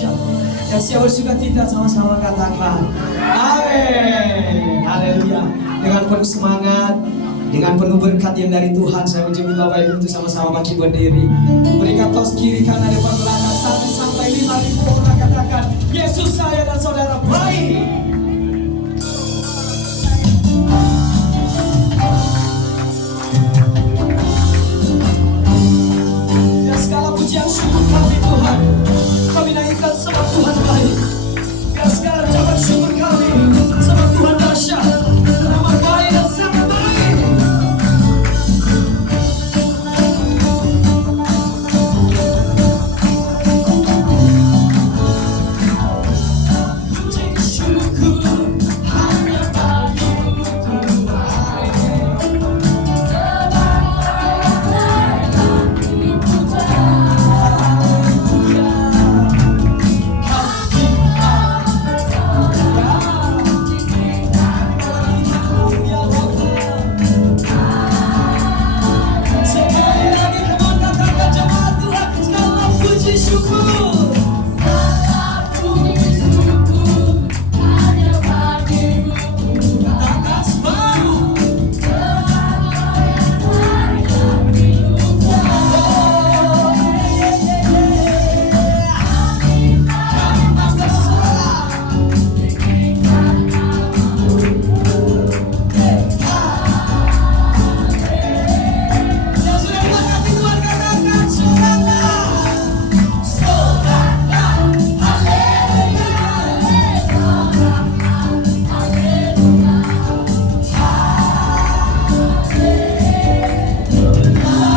dahsyat. Yang siap bersuka cita sama-sama katakan amin. Haleluya. Dengan penuh semangat, dengan penuh berkat yang dari Tuhan, saya menjemput Bapak Ibu untuk sama-sama bangkit berdiri. Berikan tos kiri kanan depan belakang 1 sampai 5.000 orang katakan Yesus saya dan saudara baik. Dan segala pujian syukur kami Tuhan, kami naikkan sebab Tuhan baik. Dan segala ucapan syukur kami sebab Tuhan dahsyat, nama baik dan sangat baik. Puji syukur hanya bagimu Tuhan. Sekali lagi kamu katakan jemaat Tuhan, segala puji syukur. Katakan sebab yang sudah berkati Tuhan katakan soraklah,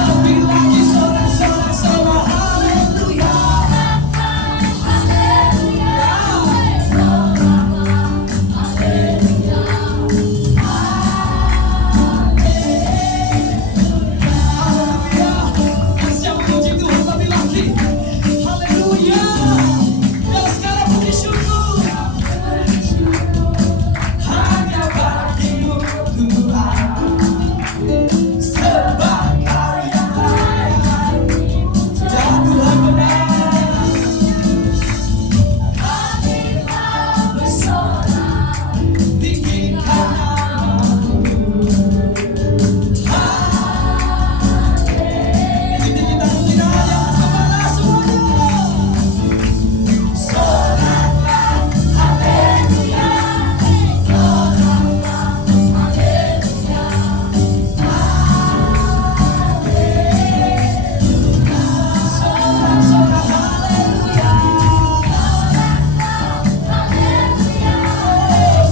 lebih lagi sorak-sorak haleluya. Haleluya. Siap memuji Tuhan lebih lagi. Haleluya. Dan segala puji syukur hanya bagimu Tuhan. Sebab karya ya Tuhan benar. Tinggikan namamu. Tinggi kita puji Raja Semana semuanya. Soraklah, haleluya. Sorak-sorak haleluya.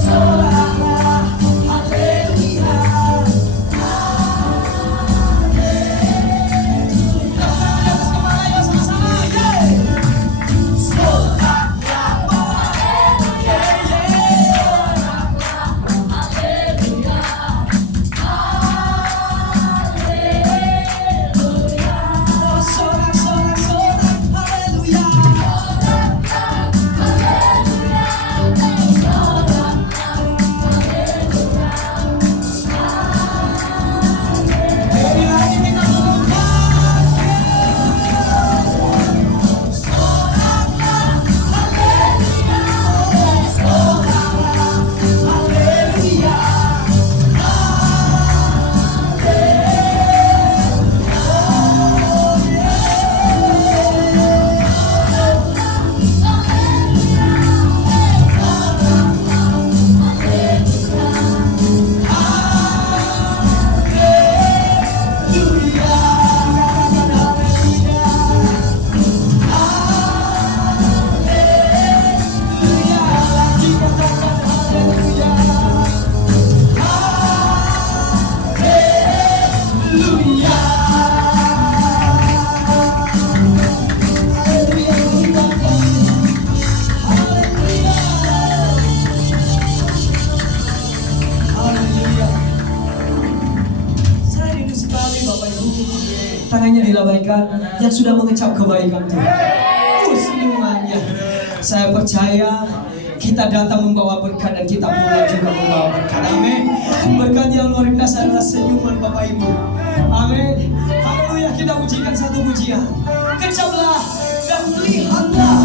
Soraklah, haleluya. Di atas kepala ya sama-sama. Soraklah, sorak-sorak haleluya. Lebih lagi kita melompat. Soraklah, haleluya. Soraklah, haleluya. Haleluya. Katakan haleluya. Haleluya. Lagi katakan haleluya. Haleluya. Haleluya. Haleluya. Haleluya. Saya rindu sekali Bapak Ibu, tangannya dilambaikan yang sudah mengecap kebaikan Tuhan. Semuanya. Saya percaya kita datang membawa berkat dan kita pulang juga membawa berkat. Amin. Berkat yang luar biasa adalah senyuman Bapak Ibu. Amin. Haleluya. Kita pujikan satu pujian. Kecaplah dan lihatlah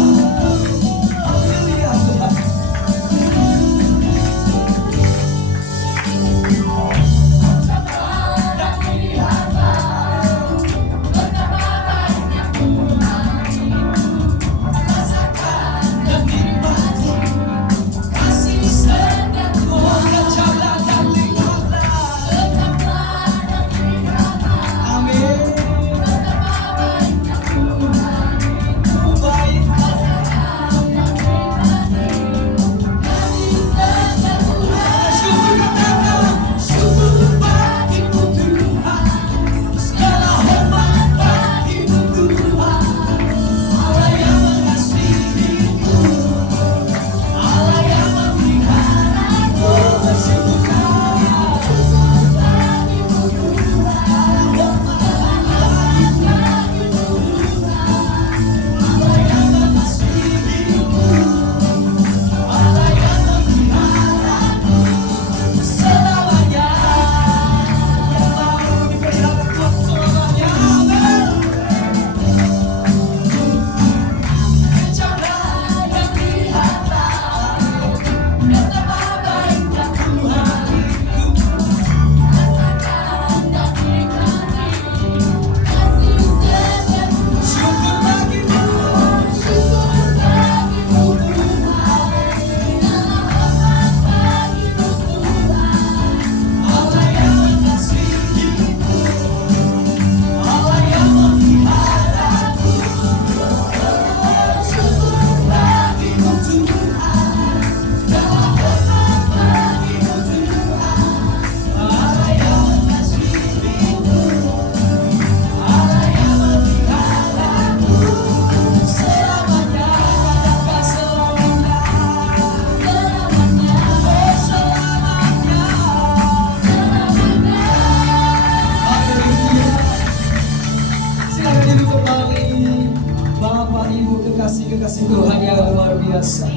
kekasih Tuhan yang luar biasa.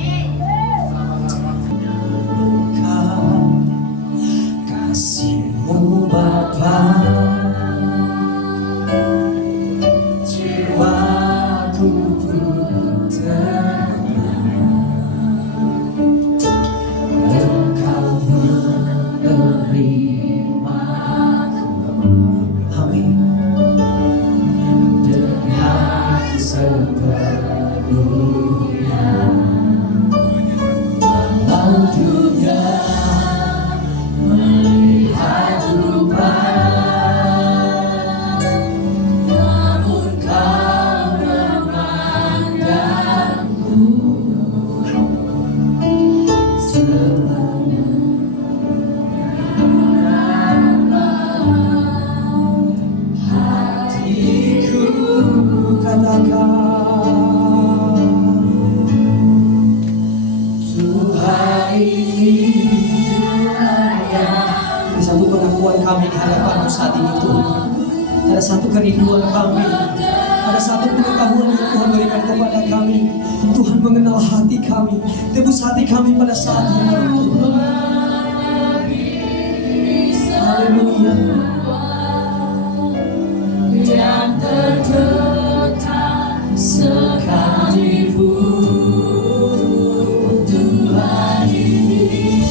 Kasih-Mu Bapa, jiwaku pun tenang. Engkau menerimaku, amin, dengan sepenuhnya. Walau dunia melihat rupa, namun Kau memandangku sebenarnya. Hatiku katakan, Tuhan ini ada satu pengakuan kami di hadapan-Mu saat ini Tuhan. Ada satu kerinduan kami, ada satu pengetahuan yang Tuhan berikan kepada kami. Tuhan mengenal hati kami, tebus hati kami pada saat ini Tuhan. Haleluya. Yang terdekat sekalipun, Tuhan ini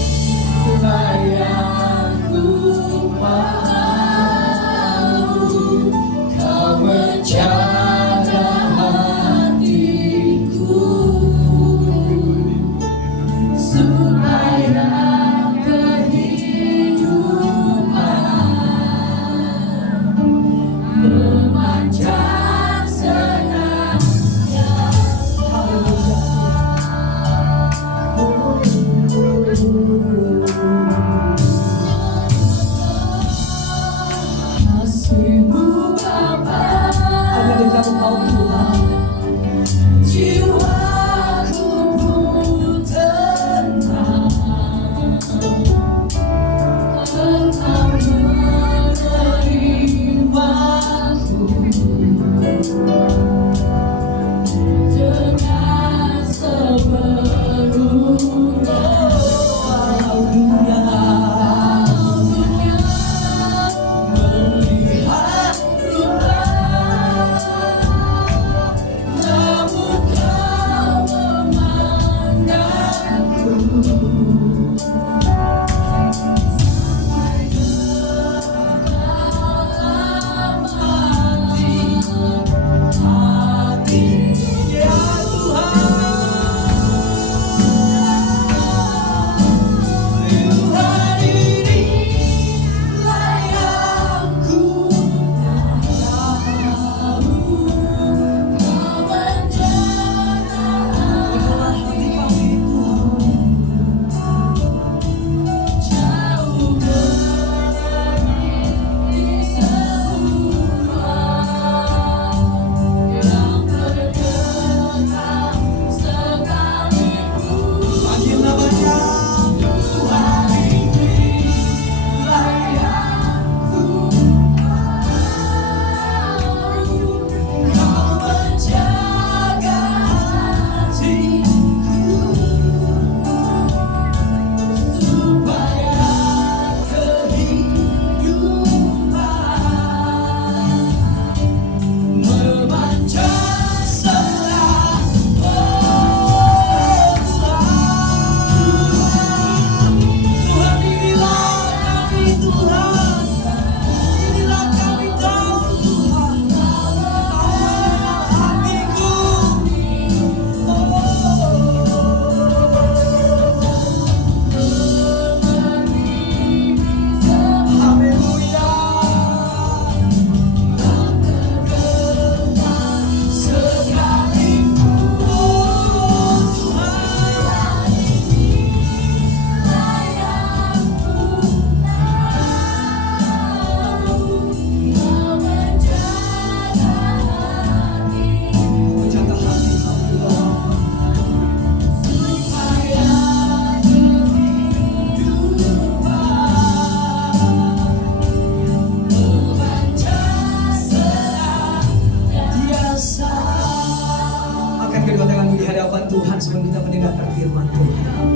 layak ku mau. Kau menjaga hatiku supaya kehidupan kedua tanganmu di hadapan Tuhan sebelum kita mendengarkan firman Tuhan.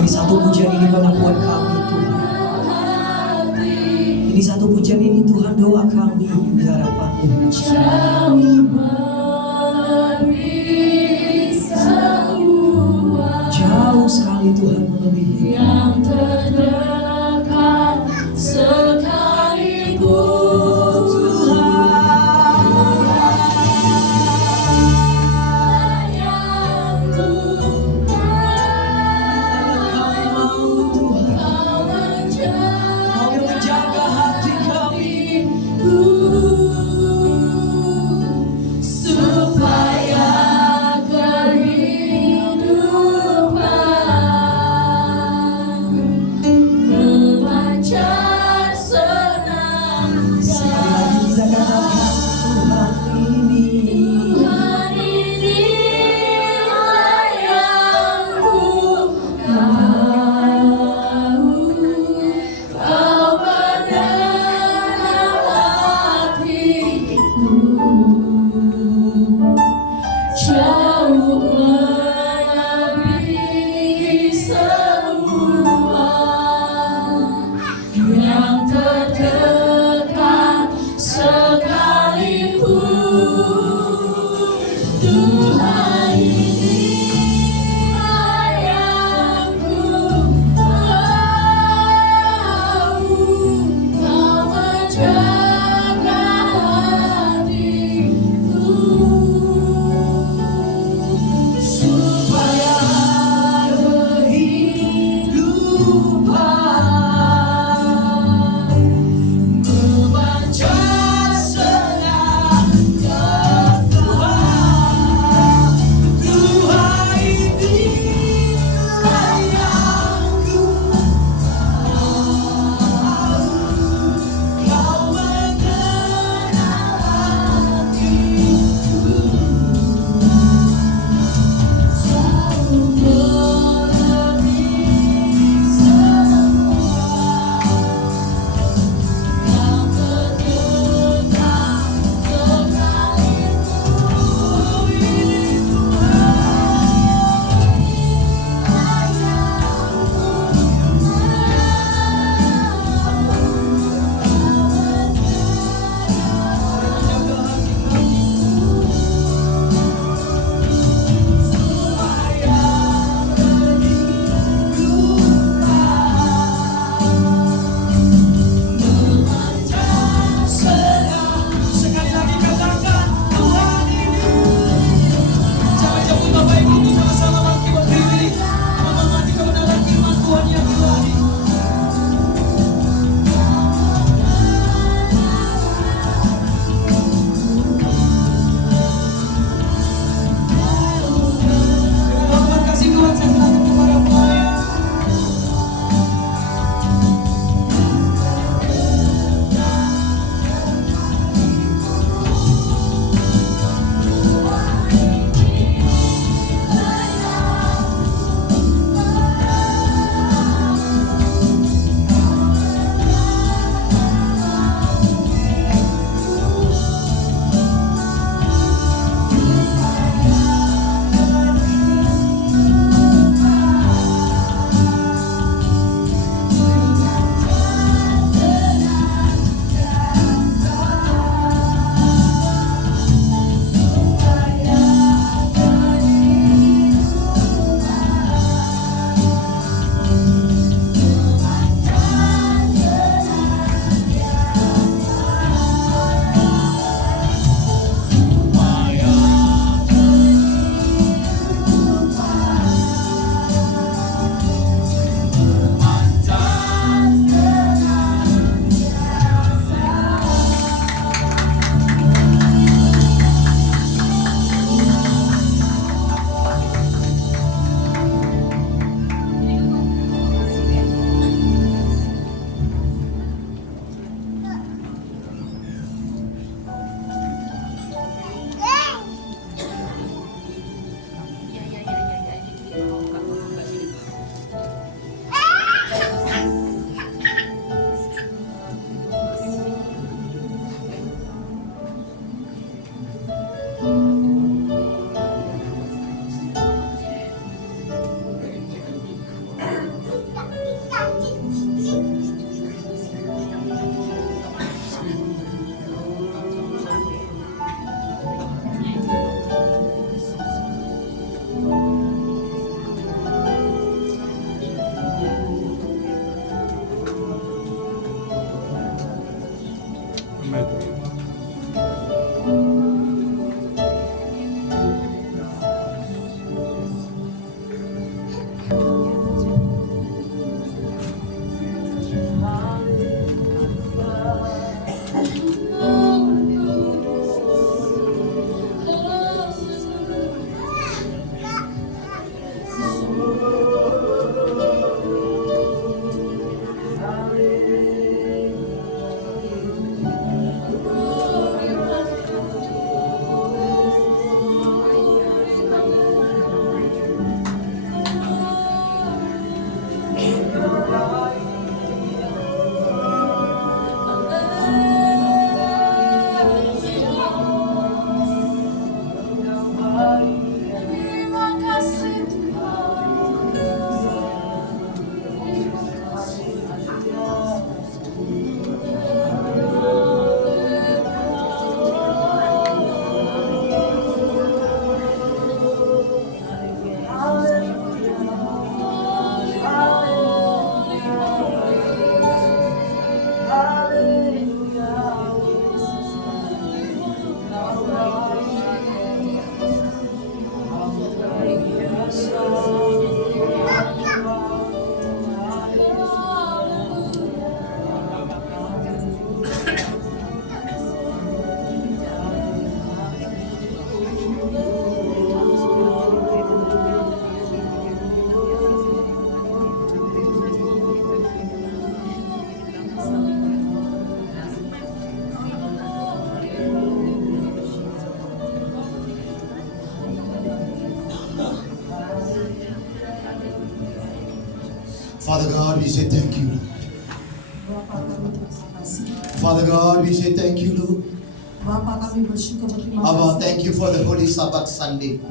Ini satu pujian ini pengakuan kami Tuhan. Ini satu pujian ini Tuhan doa kami di hadapan-Mu. Jauh sekali Tuhan melebihi yang terdekat sekalipun Tuhan yang Tuhan Kau menjaga hati kami supaya kehidupan Father God, we say thank you. Bapa kami terima kasih. Father God, we say thank you, Lord. Bapa kami bersyukur berterima Abba, kasih. thank you for the Holy Sabbath Sunday.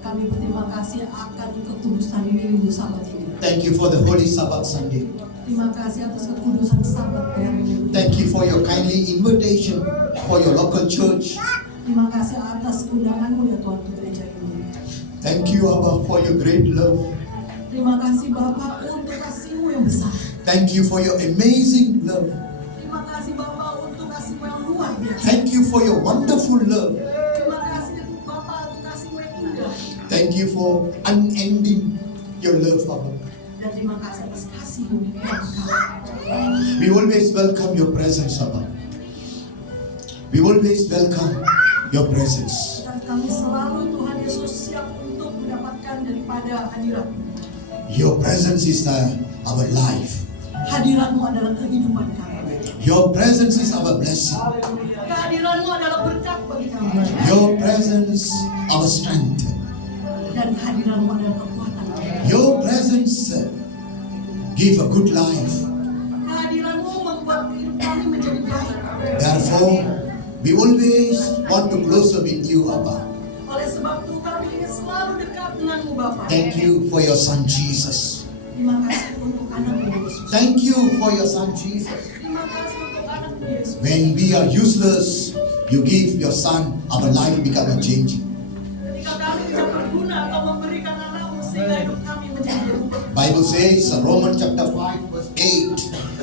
Kami berterima kasih akan kekudusan minggu Sabat ini. Thank you for the Holy Sabbath Sunday. Terima kasih atas kekudusan Sabat hari ini. Thank you for your kindly invitation for your local church. Terima kasih atas undanganmu ya Tuhan untuk gereja ini. Thank you, Abba, for your great love. Terima kasih Bapa untuk kasih-Mu yang besar. Thank you for your amazing love. Terima kasih Bapa untuk kasih-Mu yang luar biasa. Thank you for your wonderful love. Terima kasih Bapa untuk kasih-Mu yang indah. Thank you for unending your love, Abba. Dan terima kasih atas kasih-Mu yang kekal. We always welcome your presence, Abba. We always welcome your presence. Dan kami selalu Tuhan Yesus siap untuk mendapatkan daripada hadirat. Your presence is our life. Hadirat-Mu adalah kehidupan kami. Your presence is our blessing. Kehadiran-Mu adalah berkat bagi kami. Your presence, our strength. Dan kehadiran-Mu adalah kekuatan kami. Your presence give a good life. Kehadiran-Mu membuat hidup kami menjadi baik. Therefore, we always want to closer with you, Abba. Oleh sebab itu kami ingin selalu dekat dengan-Mu Bapa. Thank you for your son Jesus. Terima kasih untuk anak-Mu Yesus. Thank you for your son Jesus. Terima kasih untuk anak-Mu Yesus. When we are useless, you give your son, our life become a changing. Ketika kami tidak berguna, Kau memberikan anak-Mu sehingga hidup kami menjadi berubah. Bible says, Romans chapter 5 verse 8.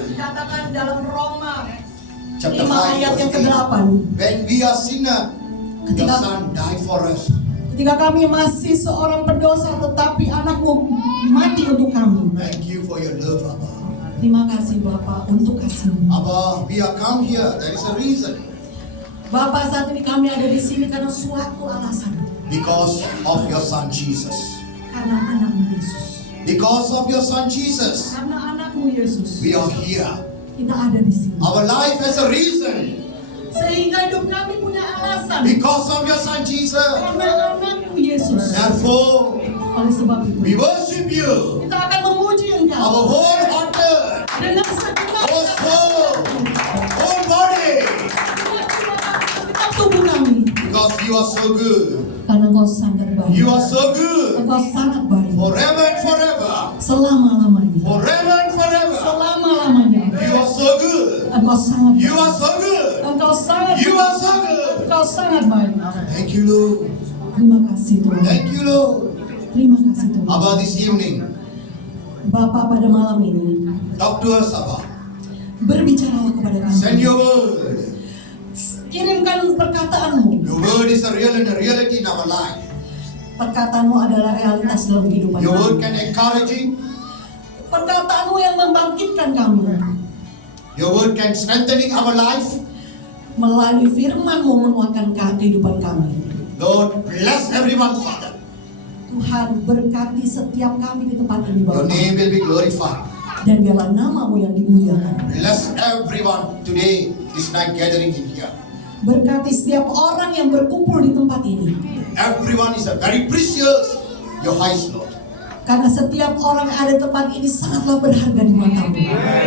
Dikatakan dalam Roma Chapter 5 5 ayat yang verse 8. ke-8. When we are sinner, your son died for us. Ketika kami masih seorang pendosa, tetapi anak-Mu mati untuk kami. Thank you for your love, Abba. Terima kasih Bapa untuk kasih-Mu. Abba, we are come here. There is a reason. Bapak, saat ini kami ada di sini karena suatu alasan. Because of your son Jesus. Karena anak-Mu Yesus. Because of your son Jesus, Karena anak-Mu Yesus. we are here. Kita ada di sini. Our life has a reason. Sehingga hidup kami punya alasan. Because of your son Jesus. Karena anak-Mu Yesus. Therefore, Oleh sebab itu, we worship you. kita akan memuji Engkau Our whole hearted, dengan segenap whole soul, whole body. segenap tubuh kami. Because you are so good. Karena Engkau sangat baik. You are so good. Engkau sangat baik. Forever and forever. Selama-lamanya. Forever and forever. Selama-lamanya. You are so good. Engkau sangat You baik. are so good. Engkau sangat You baik. are so good. Engkau sangat baik. Thank you, Lord. Terima kasih Tuhan. Thank you, Lord. Terima kasih Tuhan. Abba, this evening, Bapak, pada malam ini talk to us, Abba. berbicaralah kepada Send kami. your word. Kirimkan perkataan-Mu. Your word is a real and a reality in our life. Perkataan-Mu adalah realitas dalam kehidupan Your word kami. can encouraging. Perkataan-Mu yang membangkitkan kami. Your word can strengthening our life. Melalui firman-Mu menguatkan kehidupan kami. Lord, bless everyone, Father. Tuhan, berkati setiap kami di tempat ini Your Bapak. name will be glorified. Dan biarlah nama-Mu yang dimuliakan. Bless everyone today, this night gathering in here. Berkati setiap orang yang berkumpul di tempat ini. Everyone is a very precious, your highest Lord. Karena setiap orang yang ada di tempat ini sangatlah berharga di mata-Mu.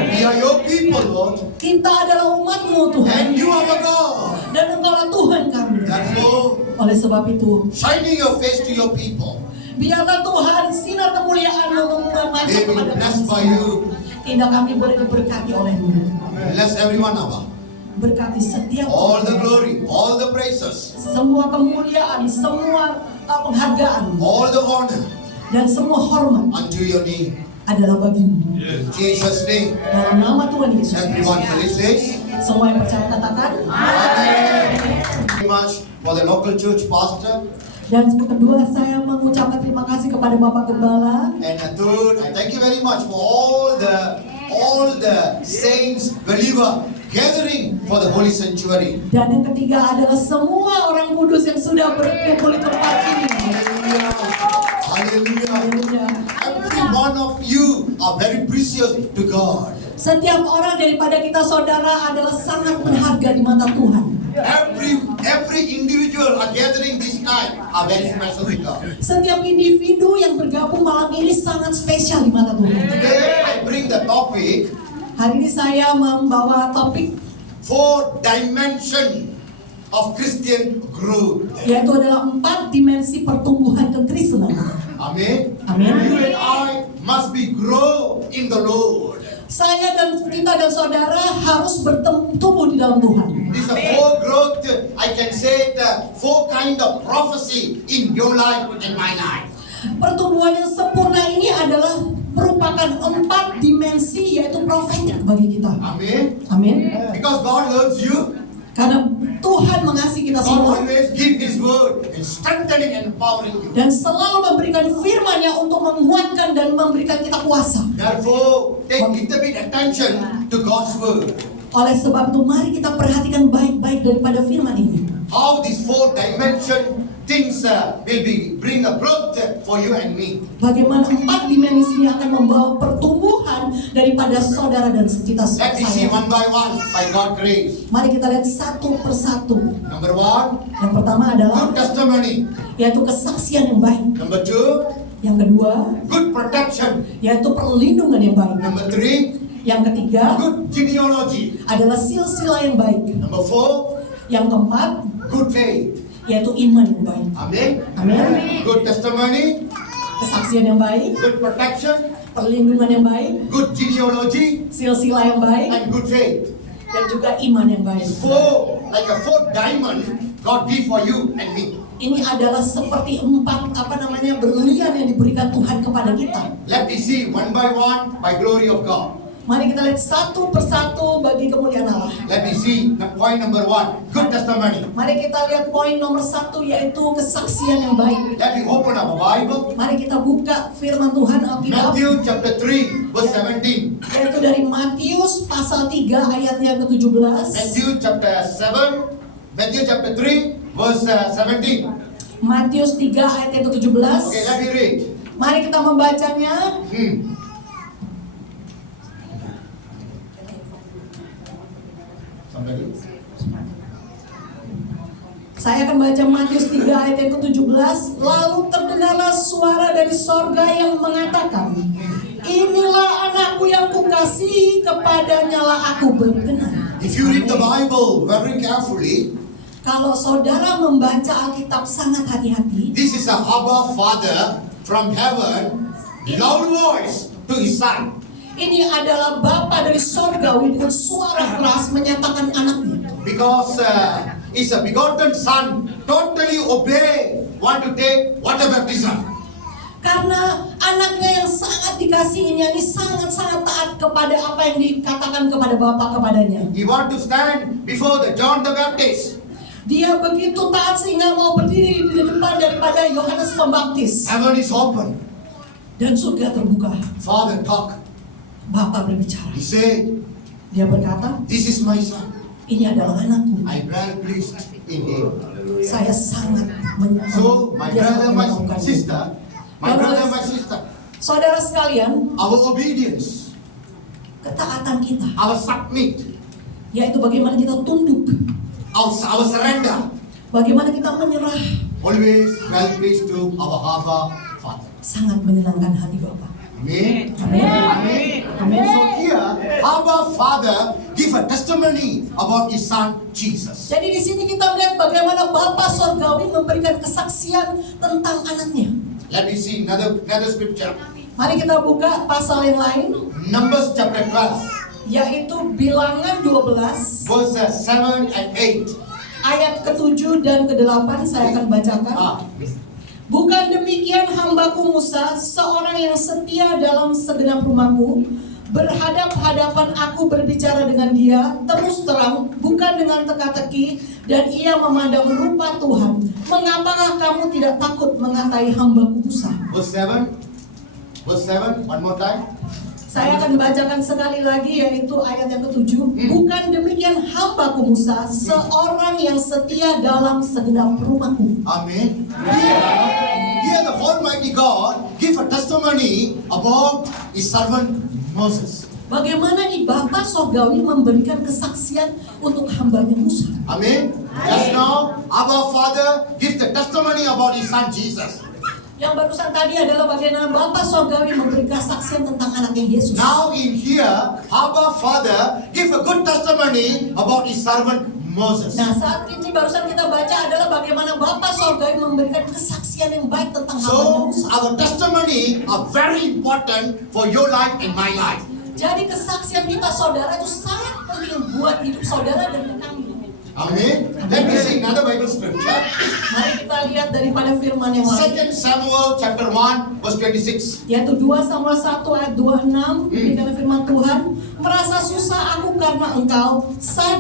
We are your people, Lord, Kita adalah umat-Mu Tuhan. and you are our God. Dan Engkaulah Tuhan kami. Therefore, Oleh sebab itu, shining your face to your people, biarlah Tuhan sinar kemuliaan-Mu they memancar will kepada be blessed by kami. you. Tidak kami boleh diberkati oleh-Mu. Bless everyone, Abba. Berkati setiap All the orang. glory, all the praises, Semua kemuliaan, semua penghargaan, all the honor dan semua hormat unto your name. adalah bagi-Mu. In Jesus' name, Dalam nama Tuhan Yesus. everyone please say, Semua yang percaya katakan. very much for the local church pastor. Dan kedua, saya mengucapkan terima kasih kepada Bapak Gembala. And third, I thank you very much for all the saints, believer gathering for the Holy Sanctuary. Dan yang ketiga adalah semua orang kudus yang sudah berkumpul di tempat ini. Hallelujah. Haleluya. Every one of you are very precious to God. Setiap orang daripada kita saudara adalah sangat berharga di mata Tuhan. Every individual are gathering this night are very special with God. Setiap individu yang bergabung malam ini sangat spesial di mata Tuhan. Today I bring the topic Hari ini saya membawa topik 4 dimension of Christian growth. yaitu adalah 4 dimensi pertumbuhan kekristenan. Amen. Amin. You and I must be grow in the Lord. Saya dan kita dan saudara harus bertumbuh di dalam Tuhan. This is a 4 growth. I can say the 4 kind of prophecy in your life and my life. Pertumbuhan yang sempurna ini adalah merupakan 4 dimensi yaitu profetik bagi kita. Amen. Amin. Because God loves you. Karena Tuhan mengasihi kita God semua always give His word in strengthening and empowering you. dan selalu memberikan firman-Nya untuk menguatkan dan memberikan kita kuasa. Therefore, take little bit attention to God's word. Oleh sebab itu mari kita perhatikan baik-baik daripada firman ini. How these 4 dimension things will be bring a growth for you and me. Bagaimana 4 dimensi ini akan membawa pertumbuhan daripada saudara dan kita Let me see saya. one by one by God's grace. Mari kita lihat satu persatu. Number 1, Yang pertama adalah good testimony. yaitu kesaksian yang baik. Number 2, Yang kedua good protection. yaitu perlindungan yang baik. Number 3, Yang ketiga good genealogy. adalah silsilah yang baik. Number 4, Yang keempat good faith. yaitu iman yang baik. Amen. Amin. Good testimony, Kesaksian yang baik, good protection, perlindungan yang baik, good genealogy, silsilah yang baik, and good faith. dan juga iman yang baik. 4, like a 4 diamond God give for you and me. Ini adalah seperti 4 berlian yang diberikan Tuhan kepada kita. Let me see one by one by glory of God. Mari kita lihat satu persatu bagi kemuliaan Allah. Let me see the point number 1, good testimony. Mari kita lihat poin nomor 1 yaitu kesaksian yang baik. Let me open our Bible. Mari kita buka firman Tuhan Alkitab Matthew chapter 3 verse 17. yaitu dari Matius pasal 3 ayat yang ke-17. Matthew chapter 3 verse 17. Matius 3 ayat yang ke-17. Okay, let me read. Mari kita membacanya. Somebody. Saya akan baca Matius 3 ayat yang ke-17. Lalu terdengarlah suara dari sorga yang mengatakan, inilah anakku yang kukasihi, kepadanya lah aku berkenan. If you read the Bible very carefully, Kalau saudara membaca Alkitab sangat hati-hati, this is a Abba Father from heaven, loud voice to His Son. ini adalah Bapa dari sorgawi dengan suara keras menyatakan anaknya. Because it's a begotten Son, totally obey, want to take water baptism. Karena anaknya yang sangat dikasihinya ini sangat-sangat taat kepada apa yang dikatakan kepada Bapa kepadanya. He want to stand before the John the Baptist. Dia begitu taat sehingga mau berdiri di depan daripada Yohanes Pembaptis. Heaven is open. Dan surga terbuka. Father talk. Bapa berbicara. He said, Dia berkata, this is my son. ini adalah anakku. I well pleased in him. Saya sangat So my dia sangat brother, my menyenangkan. sister, Saudara sekalian, our obedience, ketaatan kita, our submit, yaitu bagaimana kita tunduk, our surrender, bagaimana kita menyerah, always well pleased to our Abba Father. sangat menyenangkan hati Bapa. Amen. Amin. Amin. So here, Abba Father give a testimony about His Son Jesus. Jadi di sini kita melihat bagaimana Bapa Sorgawi memberikan kesaksian tentang anaknya. Let me see another scripture. Mari kita buka pasal yang lain, Numbers chapter 12, yaitu Bilangan 12 verses 7 and 8. ayat ke-7 dan ke-8 saya akan bacakan. Bukan demikian hambaku Musa, seorang yang setia dalam segenap rumahku, berhadap-hadapan aku berbicara dengan dia, terus terang, bukan dengan teka-teki, dan ia memandang rupa Tuhan. Mengapakah kamu tidak takut mengatai hambaku Musa? Verse 7, one more time. Saya akan bacakan sekali lagi, yaitu ayat yang ke-7. Bukan demikian hambaku Musa, seorang yang setia dalam segenap rumahku. Amen. Here the Almighty God give a testimony about His servant Moses. Bagaimana nih Bapa Sorgawi memberikan kesaksian untuk hambanya Musa. Amen. Just now, our Father gives the testimony about His Son Jesus. Yang barusan tadi adalah bagaimana Bapa Sorgawi memberi kesaksian tentang anaknya Yesus. Now in here, our Father gives a good testimony about His servant Moses. Nah, saat ini barusan kita baca adalah bagaimana Bapa Sorgawi memberikan kesaksian yang baik tentang hambanya So, Musa. our testimony are very important for your life and my life. Jadi kesaksian kita saudara itu sangat penting buat hidup saudara dan kami. Amen. Let me see another Bible scripture. Mari kita lihat daripada firman yang lain. 2 Samuel chapter 1 verse 26. Yaitu 2 Samuel 1 ayat 26. Dikatakan firman Tuhan, merasa susah aku karena engkau,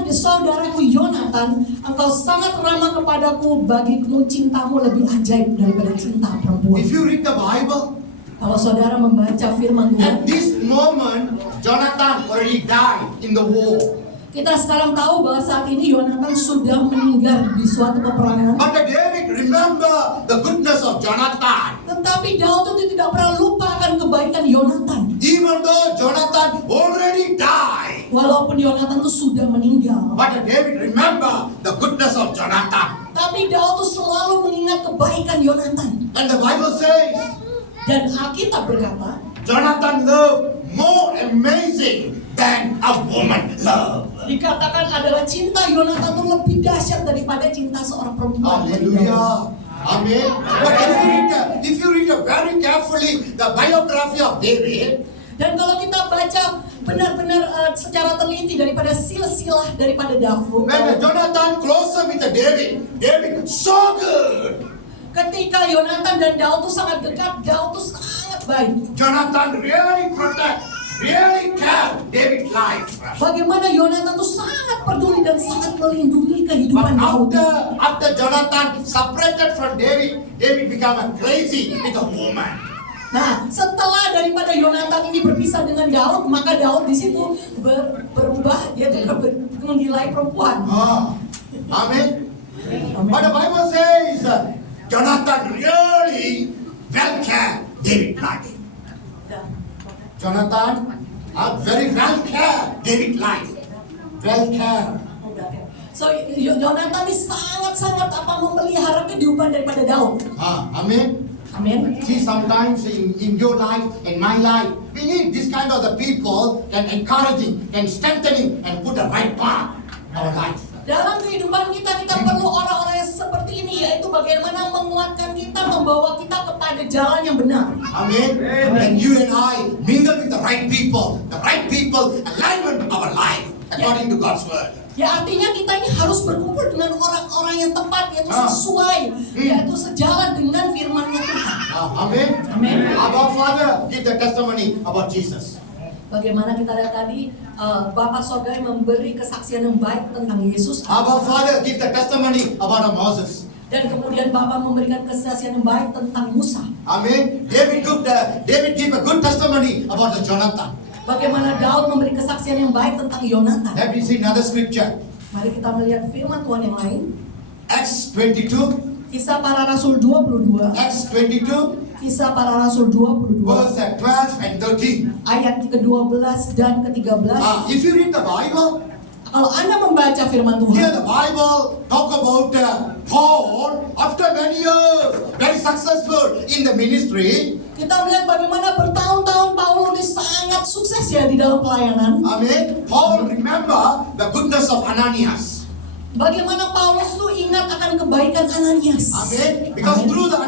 saudaraku Yonatan, engkau sangat ramah kepadaku, bagimu cintamu lebih ajaib daripada cinta perempuan. If you read the Bible, Kalau saudara membaca firman Tuhan, at this moment, Jonathan already died in the war. kita sekarang tahu bahwa saat ini Yonatan sudah meninggal di suatu peperangan. But David remember the goodness of Jonathan. Tetapi Daud itu tidak pernah lupa akan kebaikan Yonatan. Even though Jonathan already died. Walaupun Yonatan itu sudah meninggal. But David remember the goodness of Jonathan. Tapi Daud itu selalu mengingat kebaikan Yonatan. And the Bible says, Dan Alkitab berkata, Jonathan loved more amazing than a woman love. dikatakan adalah cinta Yonatan itu lebih dahsyat daripada cinta seorang perempuan. Hallelujah. Amen. But if you read very carefully the biography of David, Dan kalau kita baca benar-benar secara teliti daripada silsilah daripada Daud, when Jonathan closer with David, David so good. ketika Yonatan dan Daud itu sangat dekat, Daud itu sangat baik. Jonathan really protect, really care David's life. Bagaimana Yonatan itu sangat peduli dan sangat melindungi But kehidupan Daud. after Jonathan separated from David, David became a crazy with a woman. Nah, setelah daripada Yonatan ini berpisah dengan Daud, maka Daud di situ berubah, dia menggilai perempuan. Amen. But the Bible says Jonathan really well care David's life. Jonathan very well care David's life. Well care. So Yonatan ini sangat-sangat memelihara kehidupan daripada Daud. Amen. Amin. See, sometimes in your life, in my life, we need this kind of the people that encouraging and strengthening and put the right path in our life. Dalam kehidupan kita perlu orang-orang yang seperti ini, yaitu bagaimana menguatkan kita, membawa kita kepada jalan yang benar. Amen. And you and I mingle with the right people alignment our life according to God's word. Ya artinya kita ini harus berkumpul dengan orang-orang yang tepat, yaitu sesuai, yaitu sejalan dengan firman-Nya Tuhan. Amen. Amen. Our Father give the testimony about Jesus. Bagaimana kita lihat tadi, Bapak Sorgawi memberi kesaksian yang baik tentang Yesus. Our Father give the testimony about Moses. Dan kemudian Bapak memberikan kesaksian yang baik tentang Musa. Amen. David give a good testimony about Jonathan. Bagaimana Daud memberi kesaksian yang baik tentang Yonatan. Let me see another scripture. Mari kita melihat firman Tuhan yang lain. Acts 22. Kisah Para Rasul 22. Acts 22. Kisah Para Rasul 22. Verse 12 and 13. Ayat ke-12 dan ke-13. If you read the Bible, Kalau Anda membaca firman here Tuhan, the Bible talk about Paul after many years very successful in the ministry. kita melihat bagaimana bertahun-tahun Paulus ini sangat sukses ya di dalam pelayanan. Amen. Paul remember the goodness of Ananias. Bagaimana Paulus tuh ingat akan kebaikan Ananias. Amen. Because through the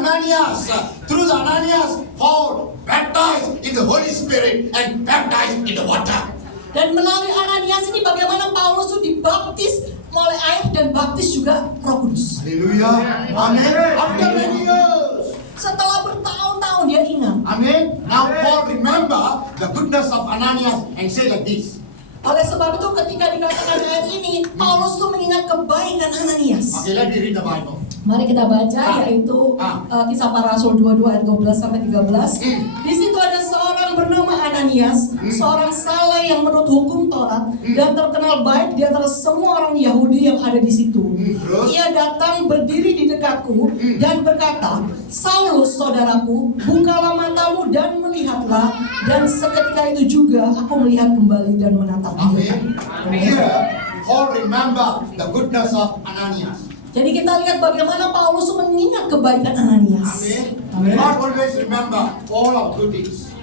Ananias, Paul baptized in the Holy Spirit and baptized in the water. Dan melalui Ananias ini bagaimana Paulus tuh dibaptis oleh air dan baptis juga Roh Kudus. Hallelujah. Amen. After many years. Setelah bertahun-tahun dia ingat. Amen. Now Paul remember the goodness of Ananias and say like this. Oleh sebab itu ketika dikatakan ayat ini, Paulus tuh mengingat kebaikan Ananias. Okay, let me read the Bible. Mari kita baca yaitu Kisah Para Rasul 22 ayat 12 sampai 13. Di situ ada seorang bernama Ananias, seorang saleh yang menurut hukum Taurat dan terkenal baik di antara semua orang Yahudi yang ada di situ. Ia datang berdiri di dekat dekatku dan berkata, Saulus saudaraku, bukalah matamu dan melihatlah. Dan seketika itu juga aku melihat kembali dan menatap dia. Amen. Here, Paul remember the goodness of Ananias. Jadi kita lihat bagaimana Paulus mengingat kebaikan Ananias. Amen. God always remember all our good deeds.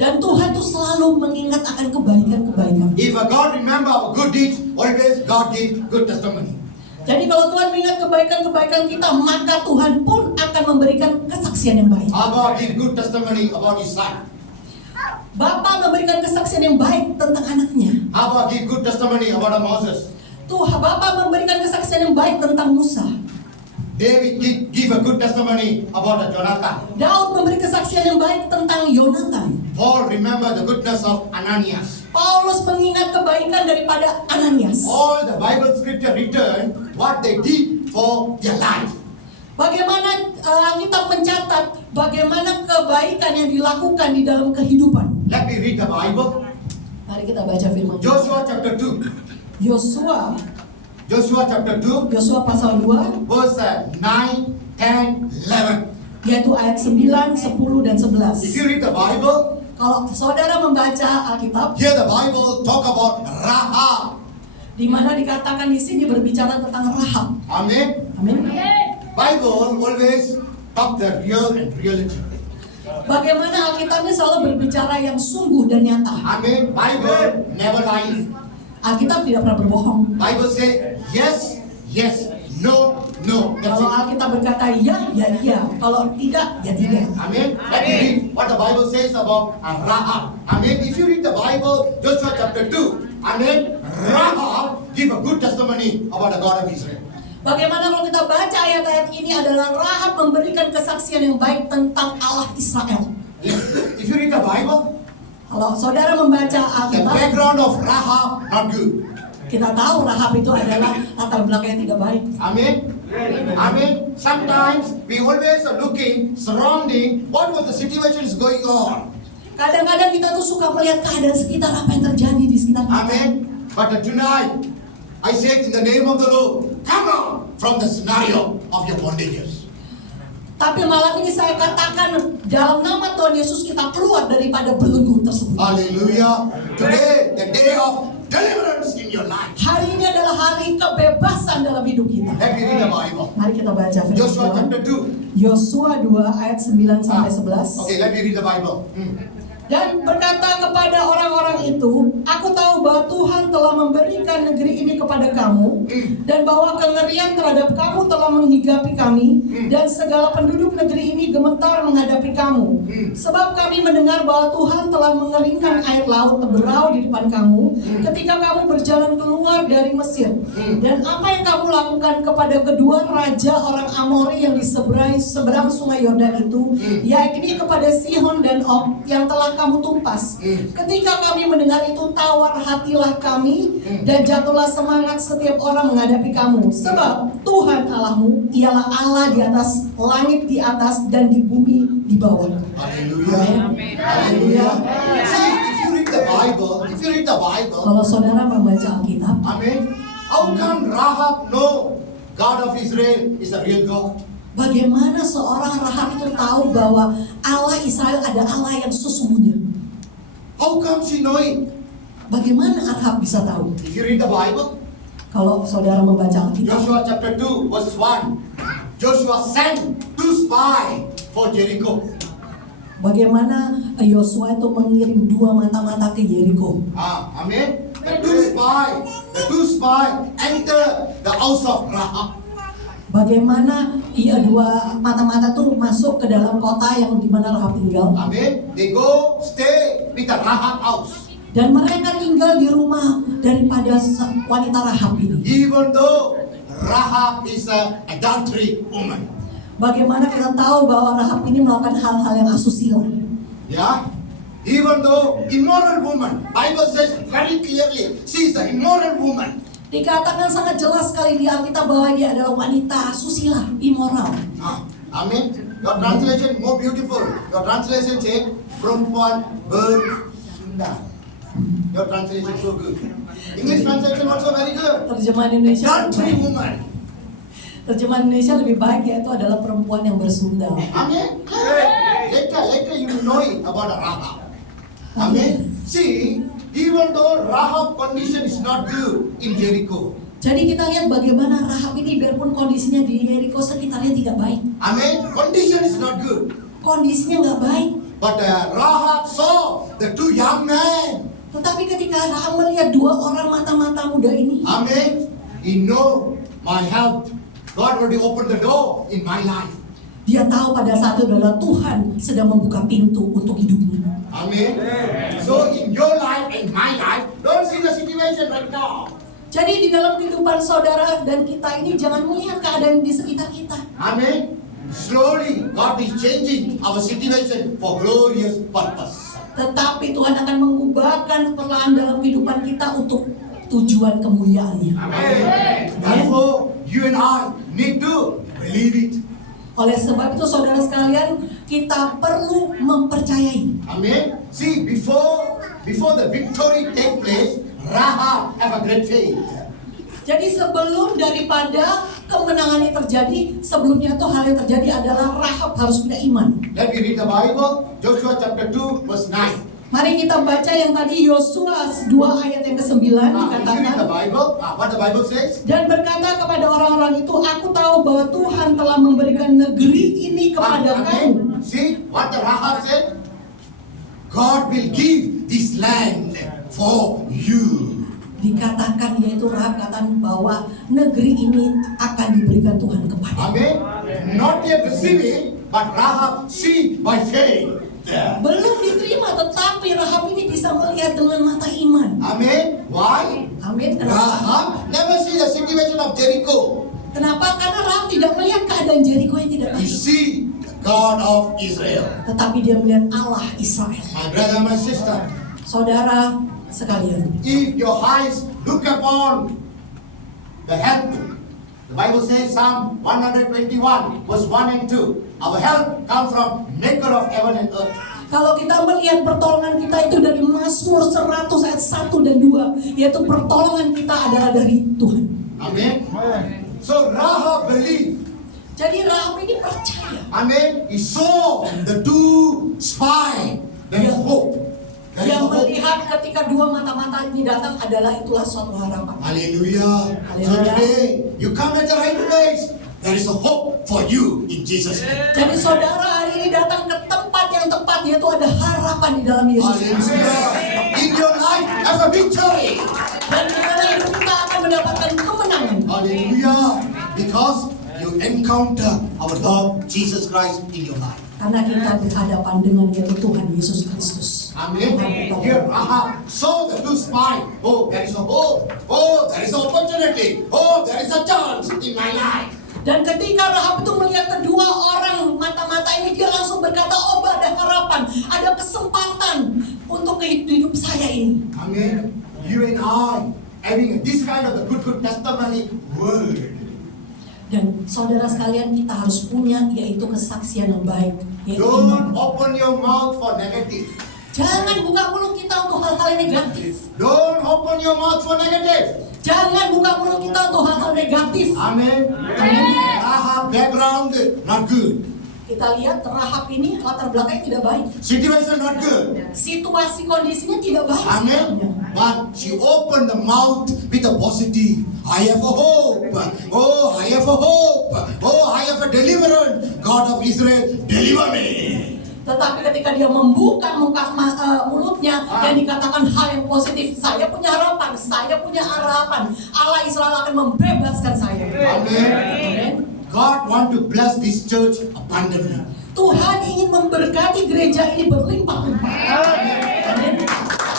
Dan Tuhan tuh selalu mengingat akan kebaikan-kebaikan. If God remember our good deeds, always God gives good testimony. Jadi kalau Tuhan mengingat kebaikan-kebaikan kita, maka Tuhan pun akan memberikan kesaksian yang baik. Abba give good testimony about his son. Bapa memberikan kesaksian yang baik tentang anaknya. Abba give good testimony about Moses. Tuhan Bapa memberikan kesaksian yang baik tentang Musa. David give a good testimony about Jonathan. Daud memberi kesaksian yang baik tentang Yonatan. Paul remember the goodness of Ananias. Paulus mengingat kebaikan daripada Ananias. All the Bible scripture written what they did for their life. Bagaimana Alkitab mencatat bagaimana kebaikan yang dilakukan di dalam kehidupan. Let me read the Bible. Mari kita baca firman. Joshua chapter 2. Yosua Chapter 2, pasal 2, verse 9, 10, 11. yaitu ayat 9, 10, dan 11. If you read the Bible, Kalau saudara membaca Alkitab, here the Bible talk about Rahab. di mana dikatakan di sini berbicara tentang Rahab. Amen. Amin. Bible always talk the real and reality. Bagaimana Alkitab ini selalu berbicara yang sungguh dan nyata. Amen. Bible never lies. Alkitab tidak pernah berbohong. Bible say yes, yes, no, no. That's Kalau it. Alkitab berkata ya, ya iya. Kalau tidak, ya tidak. Amen. Let me read what the Bible says about Rahab. Amen. If you read the Bible, Joshua chapter 2. Amen. Rahab give a good testimony about the God of Israel. Bagaimana kalau kita baca ayat-ayat ini adalah Rahab memberikan kesaksian yang baik tentang Allah Israel. If you read the Bible, Kalau saudara membaca the Alkitab, background of Rahab not good. kita tahu Rahab itu adalah latar belakang yang tidak baik. Amen. Amen. Sometimes we always are looking, surrounding, what was the situation is going on. Kadang-kadang kita tuh suka melihat keadaan sekitar, apa yang terjadi di sekitar kita. Amen. But tonight, I say in the name of the Lord, come out from the scenario of your bondages. Tapi malam ini saya katakan dalam nama Tuhan Yesus kita keluar daripada belenggu tersebut. Hallelujah. Today, the day of deliverance in your life. Hari ini adalah hari kebebasan dalam hidup kita. Let me read the Bible. Mari kita baca firman Joshua Tuhan. chapter 2. Yosua 2 ayat 9 sampai 11. Okay, let me read the Bible. Dan berkata kepada orang-orang itu, aku tahu bahwa Tuhan telah memberikan negeri ini kepada kamu, dan bahwa kengerian terhadap kamu telah menghigapi kami, dan segala penduduk negeri ini gemetar menghadapi kamu. Sebab kami mendengar bahwa Tuhan telah mengeringkan air laut berau di depan kamu, ketika kamu berjalan keluar dari Mesir. Dan apa yang kamu lakukan kepada kedua raja orang Amori yang di seberang sungai Yordan itu, yakni kepada Sihon dan Og yang telah kamu tumpas. Ketika kami mendengar itu, tawar hatilah kami dan jatuhlah semangat setiap orang menghadapi kamu. Sebab Tuhan Allahmu ialah Allah di atas langit di atas dan di bumi di bawah. Hallelujah. Hallelujah. See, if you read the Bible, Kalau saudara membaca Alkitab, Amen. How come Rahab know God of Israel is a real God? bagaimana seorang Rahab itu tahu bahwa Allah Israel ada Allah yang sesungguhnya? How come she know it? Bagaimana Rahab bisa tahu? If you read the Bible, Kalau saudara membaca Alkitab, Joshua chapter 2 verse 1. Joshua sent 2 spies for Jericho. bagaimana Yosua itu mengirim 2 mata-mata ke Yeriko. Amen. The two spies enter the house of Rahab. Bagaimana 2 mata-mata itu masuk ke dalam kota yang di mana Rahab tinggal. Amen. They go stay with the Rahab house. Dan mereka tinggal di rumah daripada wanita Rahab ini. Even though Rahab is an adultery woman. Bagaimana kita tahu bahwa Rahab ini melakukan hal-hal yang asusila. Yeah. Even though immoral woman. Bible says very clearly, she is an immoral woman. Dikatakan sangat jelas sekali di Alkitab bahwa dia adalah wanita asusila, immoral. Amen. Your translation more beautiful. Your translation says perempuan berzina. Your translation so good. English translation also very good. Terjemahan Indonesia. Adultery woman. Terjemahan Indonesia lebih baik, yaitu adalah perempuan yang bersundal. Amen. Later you will know it about Rahab. Amen. See, even though Rahab condition is not good in Jericho. Jadi kita lihat bagaimana Rahab ini biarpun kondisinya di Yeriko sekitarnya tidak baik. Amen. Condition is not good. Kondisinya nggak baik. But Rahab saw the two young men. Tetapi ketika Rahab melihat dua orang mata-mata muda ini, Amen. He know my help. God already opened the door in my life. dia tahu pada saat itu adalah Tuhan sedang membuka pintu untuk hidupnya. Amen. So in your life and my life, don't see the situation right now. Jadi di dalam kehidupan saudara dan kita ini jangan melihat keadaan di sekitar kita. Amen. Slowly, God is changing our situation for glorious purpose. Tetapi Tuhan akan mengubahkan perlahan dalam kehidupan kita untuk tujuan kemuliaannya. Amen. Therefore, you and I need to believe it. Oleh sebab itu saudara sekalian, kita perlu mempercayai. Amen. See, before the victory take place, Rahab have a great faith. Jadi sebelum daripada kemenangan ini terjadi, sebelumnya tuh hal yang terjadi adalah Rahab harus punya iman. Let me read the Bible, Joshua chapter 2 verse 9. Mari kita baca yang tadi Yosua 2 ayat yang ke-9 If you read the dikatakan, Bible, what the Bible says? dan berkata kepada orang-orang itu, aku tahu bahwa Tuhan telah memberikan negeri ini kepada kamu. Amen. See what the Rahab said? God will give this land for you. Dikatakan, yaitu Rahab katakan bahwa negeri ini akan diberikan Tuhan kepada. Amen. Not yet receiving, but Rahab see by faith. Belum diterima, tetapi Rahab ini bisa melihat dengan mata iman. Amen. Why? Amin. Kenapa? Rahab never see the situation of Jericho. Kenapa? Karena Rahab tidak melihat keadaan Jericho yang tidak He baik, see the God of Israel. tetapi dia melihat Allah Israel. My brother, my sister, Saudara sekalian, if your eyes look upon the help, the Bible says Psalm 121 verse 1 and 2. Our help comes from Maker of heaven and earth. kalau kita melihat pertolongan kita itu dari Mazmur 100 ayat 1 dan 2, yaitu pertolongan kita adalah dari Tuhan. Amen. So Rahab believed. Jadi Rahab ini percaya. Amen. He saw the two spies. There is hope. There is Yang hope. melihat ketika dua mata-mata ini datang adalah itulah suatu harapan. Hallelujah. So Hallelujah. today you come at the right place. There is a hope for you in Jesus' name. Jadi saudara hari ini datang ke tempat yang tepat, yaitu ada harapan di dalam Yesus Kristus. Hallelujah. In your life, have a victory. Dan di dalam hidup kita akan mendapatkan kemenangan. Hallelujah. Because you encounter our Lord Jesus Christ in your life. Karena kita berhadapan dengan yaitu Tuhan Yesus Kristus. Amen. Here Rahab saw the two spies. Oh, there is a hope. Oh, there is an opportunity. Oh, there is a chance in my life. Dan ketika Rahab itu melihat kedua orang mata-mata ini, dia langsung berkata, oh ada harapan, ada kesempatan untuk hidup saya ini. Amen. You and I having this kind of a good testimony word. Dan saudara sekalian, kita harus punya yaitu kesaksian yang baik, yaitu Don't iman. open your mouth for negative. Jangan buka mulut kita untuk hal-hal yang negatif. Don't open your mouth for negative. Jangan buka mulut kita untuk hal-hal negatif. Amen. Rahab background not good. Kita lihat Rahab ini latar belakangnya tidak baik. Situation not good. Situasi kondisinya tidak baik. Amen. But she opened the mouth with a positive. I have a hope. Oh, I have a hope. Oh, I have a deliverance. God of Israel, deliver me. Tetapi ketika dia membuka mulutnya yang dikatakan hal yang positif, saya punya harapan, saya punya harapan, Allah Israel akan membebaskan saya. Amen. Amen. God want to bless this church abundantly. Tuhan ingin memberkati gereja ini berlimpah-limpah. Amen.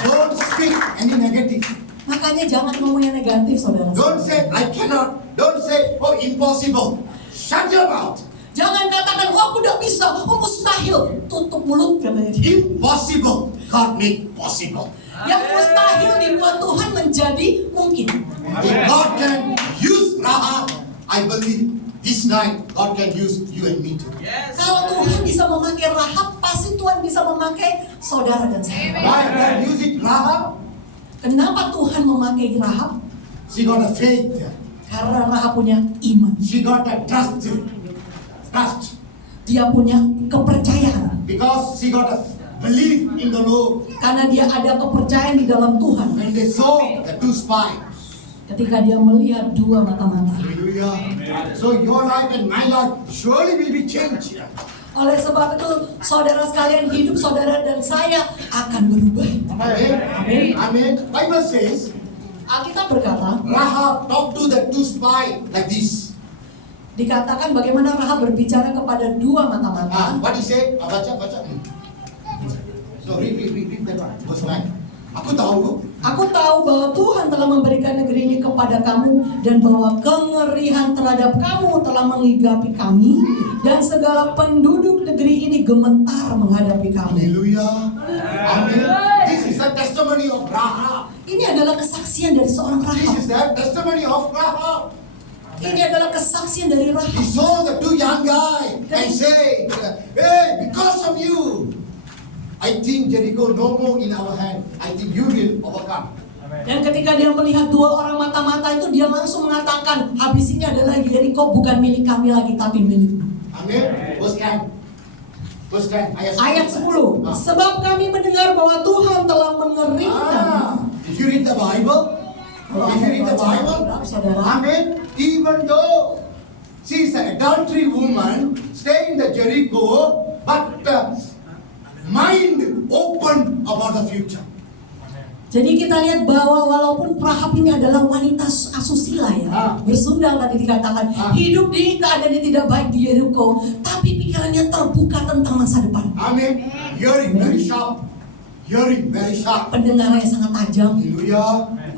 Don't speak any negative. Makanya jangan ngomong yang negatif, saudara. Don't say I cannot. Don't say oh impossible. Shut your mouth. Jangan katakan, oh aku tidak bisa, oh mustahil. Tutup mulut, katanya. Impossible. God make possible. Yang mustahil dibuat Tuhan menjadi mungkin. If God can use Rahab, I believe this night God can use you and me too. Kalau Tuhan bisa memakai Rahab, pasti Tuhan bisa memakai saudara dan saya. Why God use it Rahab? Kenapa Tuhan memakai Rahab? She got a faith. Karena Rahab punya iman. She got a trust. Dia punya kepercayaan. Because she got a belief in the Lord. Karena dia ada kepercayaan di dalam Tuhan. When they saw the two spies. Ketika dia melihat dua mata-mata. Hallelujah. So your life and my life surely will be changed. Oleh sebab itu, saudara sekalian, hidup saudara dan saya akan berubah. Amen. Amen. Amen. Bible says, Alkitab berkata, Rahab talked to the two spies like this. dikatakan bagaimana Rahab berbicara kepada dua mata-mata. What he said? Baca. So read that one. Verse 9. Aku tahu bahwa Tuhan telah memberikan negeri ini kepada kamu dan bahwa kengerihan terhadap kamu telah menghigapi kami dan segala penduduk negeri ini gemetar menghadapi kamu. Hallelujah. Amen. This is the testimony of Rahab. Ini adalah kesaksian dari seorang This Rahab. is the testimony of Rahab. Ini adalah kesaksian dari He Rahab. saw the two young guys and said, hey, because of you, I think Jericho no more in our hand. I think you will overcome. Dan ketika dia melihat dua orang mata-mata itu, dia langsung mengatakan, habis ini adalah Jericho bukan milik kami lagi, tapi milikmu. Amen. Verse 10. Verse 10. Ayat 10. Sebab kami mendengar bahwa Tuhan telah mengeringkan. If you read the Bible, Amen. Even though she is an adultery woman, stay in the Jericho, but mind open about the future. Jadi kita lihat bahwa walaupun Rahab ini adalah wanita asusila ya, bersundal tadi dikatakan, hidup di keadaan yang tidak baik di Jericho, tapi pikirannya terbuka tentang masa depan. Amen. Hearing very sharp. Pendengarannya sangat tajam.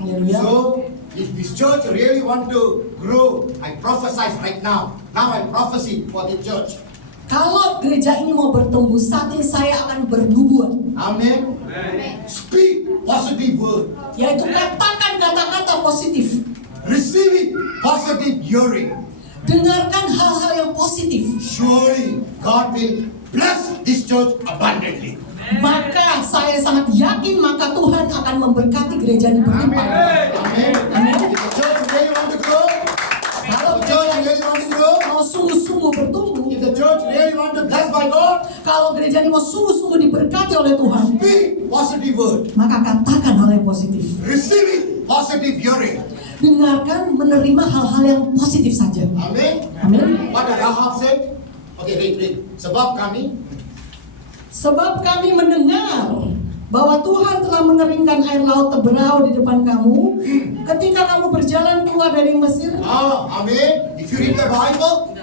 Hallelujah. So, if this church really want to grow, I prophesy right now. Now I prophesy for the church. Kalau gereja ini mau bertumbuh, saat ini saya akan bernubuat. Amen. Speak positive word. Yaitu katakan kata-kata positif. Receive positive hearing. Dengarkan hal-hal yang positif. Surely God will bless this church abundantly. Maka saya sangat yakin maka Tuhan akan memberkati gereja ini berlimpah. Amen. If the church really want to grow, Kalau sungguh-sungguh bertumbuh, if the church really want to bless by God, kalau gereja ini mau sungguh-sungguh diberkati oleh Tuhan, speak positive word. maka katakan hal yang positif. Receive positive hearing. Dengarkan, menerima hal-hal yang positif saja. Amen. Amin. What the Rahab said? Okay, read. Sebab kami mendengar bahwa Tuhan telah mengeringkan air laut Teberau di depan kamu ketika kamu berjalan keluar dari Mesir. Amen. If you read the Bible,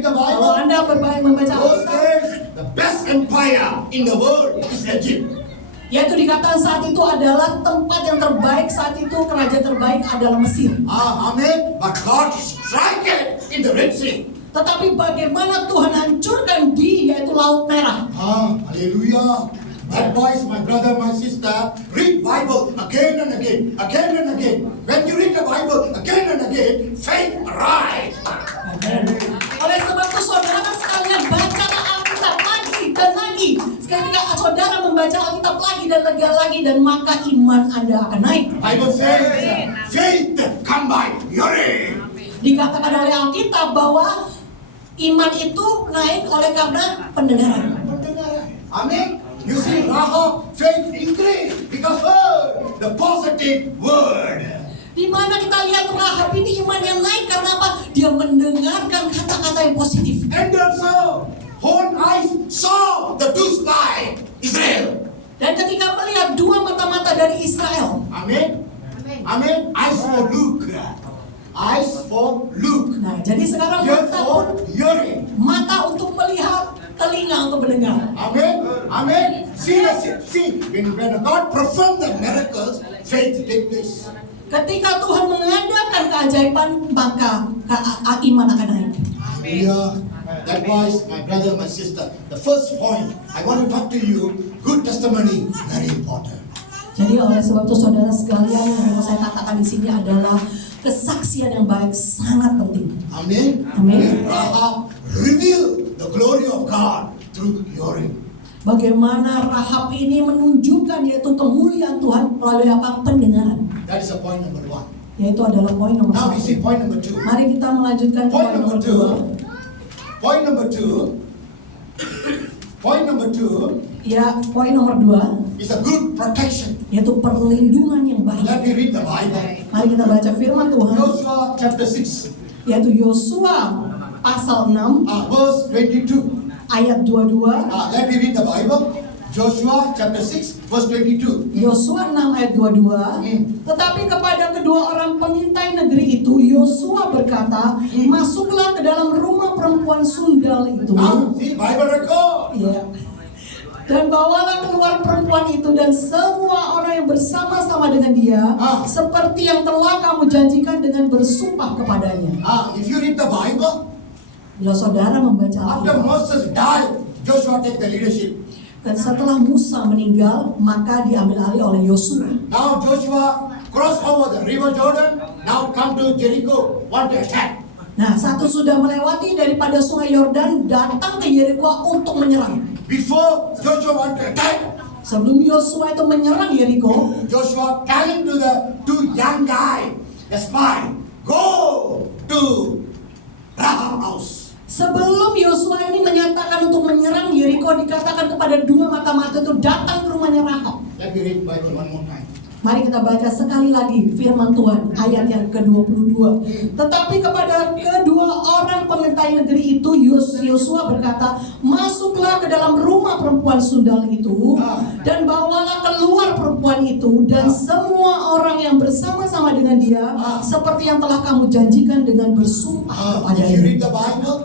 Kalau Anda membaca those Alkitab, days, the best empire in the world is Egypt. yaitu dikatakan saat itu adalah tempat yang terbaik, saat itu kerajaan terbaik adalah Mesir. Amen. But God strike it in the Red Sea. Tetapi bagaimana Tuhan hancurkan yaitu Laut Merah. Hallelujah. That boys, my brother, my sister, read Bible again and again. When you read the Bible again and again, faith arise. Oleh sebab itu saudara sekalian, bacalah Alkitab lagi dan lagi. Ketika saudara membaca Alkitab lagi dan lagi dan maka iman Anda akan naik. Bible says, faith come by hearing. Dikatakan oleh Alkitab bahwa iman itu naik oleh karena pendengaran. Amen. You see, Rahab faith increased because the positive word. Di mana kita lihat Rahab ini iman yang naik karena apa? Dia mendengarkan kata-kata yang positif. And also, whole eyes saw the two spies, Israel. Dan ketika melihat dua mata-mata dari Israel. Amen. Eyes for look. Nah, jadi sekarang Ears for hearing. mata untuk melihat, telinga untuk mendengar. Amen. See, when God performed the miracles, faith take place. Ketika Tuhan mengadakan keajaiban, maka iman akan naik. Yeah. That was my brother, my sister. The first point I want to talk to you, good testimony, very important. Jadi oleh sebab itu saudara sekalian, yang mau saya katakan di sini adalah kesaksian yang baik sangat penting. Amen. Rahab reveal the glory of God through hearing. Bagaimana Rahab ini menunjukkan yaitu kemuliaan Tuhan melalui apa? Pendengaran. That is the point number 1. Yaitu adalah poin nomor Now we 1. see point number 2. Mari kita melanjutkan ke Point poin nomor number 2. 2. Point number 2. Point number 2 Ya, poin nomor 2 is a good protection. yaitu perlindungan yang baik. Let me read the Bible. Mari kita baca firman Tuhan, Joshua chapter 6, yaitu Yosua pasal 6 verse 22. ayat 22. Let me read the Bible. Joshua chapter 6, verse 22. Yosua 6 ayat 22. Tetapi kepada kedua orang pengintai negeri itu Yosua berkata, masuklah ke dalam rumah perempuan sundal itu. Now, see Bible record. Ya. Dan bawalah keluar perempuan itu dan semua orang yang bersama-sama dengan dia, seperti yang telah kamu janjikan dengan bersumpah kepadanya. If you read the Bible, Bila saudara membaca after Alkitab, Moses died, Joshua take the leadership. dan setelah Musa meninggal, maka diambil alih oleh Yosua. Now Joshua cross over the river Jordan. Now come to Jericho, want to attack. Nah, satu sudah melewati daripada sungai Yordan, datang ke Yeriko untuk menyerang. Before Joshua want to attack, Sebelum Yosua itu menyerang Yeriko, Joshua telling to the two young guy, the spy, go to Rahab house. sebelum Yosua ini menyatakan untuk menyerang Yeriko, dikatakan kepada dua mata-mata itu datang ke rumahnya Rahab. Let me read Bible one more time. Mari kita baca sekali lagi firman Tuhan ayat yang ke-22. Tetapi kepada kedua orang pengintai negeri itu Yosua berkata, masuklah ke dalam rumah perempuan sundal itu dan bawalah keluar perempuan itu dan semua orang yang bersama-sama dengan dia, seperti yang telah kamu janjikan dengan bersumpah If you read kepadanya. the Bible,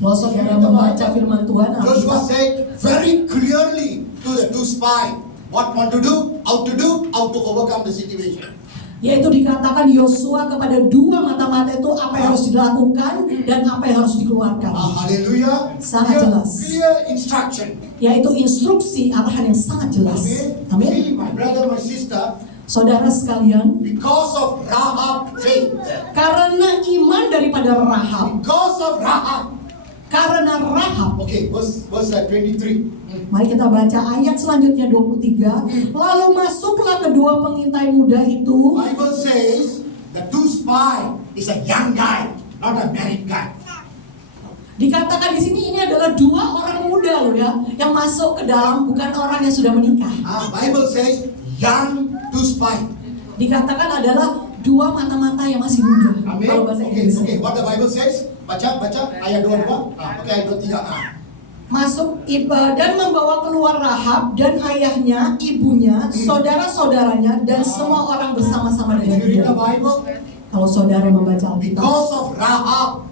Kalau saudara membaca firman Tuhan, Joshua Alkitab, said very clearly to the two spies what want to do, how to overcome the situation. yaitu dikatakan Yosua kepada dua mata-mata itu apa yang harus dilakukan dan apa yang harus dikeluarkan. Hallelujah. Sangat jelas. Clear instruction. Yaitu instruksi arahan yang sangat jelas. Amen. Amin. See, my brother, my sister, Saudara sekalian, because of Rahab faith, karena iman daripada Rahab, because of Rahab. karena Rahab, Okay, verse 23. mari kita baca ayat selanjutnya 23. Lalu masuklah kedua pengintai muda itu. Bible says the two spy is a young guy, not a married guy. Dikatakan di sini ini adalah dua orang muda loh ya, yang masuk ke dalam, bukan orang yang sudah menikah. Bible says young two spy. Dikatakan adalah dua mata-mata yang masih muda. Amen. Kalau bahasa Okay, Inggris. okay. What the Bible says? Baca ayat 22. Okay, ayat 23. Masuk dan membawa keluar Rahab dan ayahnya, ibunya, saudara-saudaranya dan semua orang bersama-sama If dengan you read dia. the Bible, Kalau saudara membaca Alkitab, because of Rahab,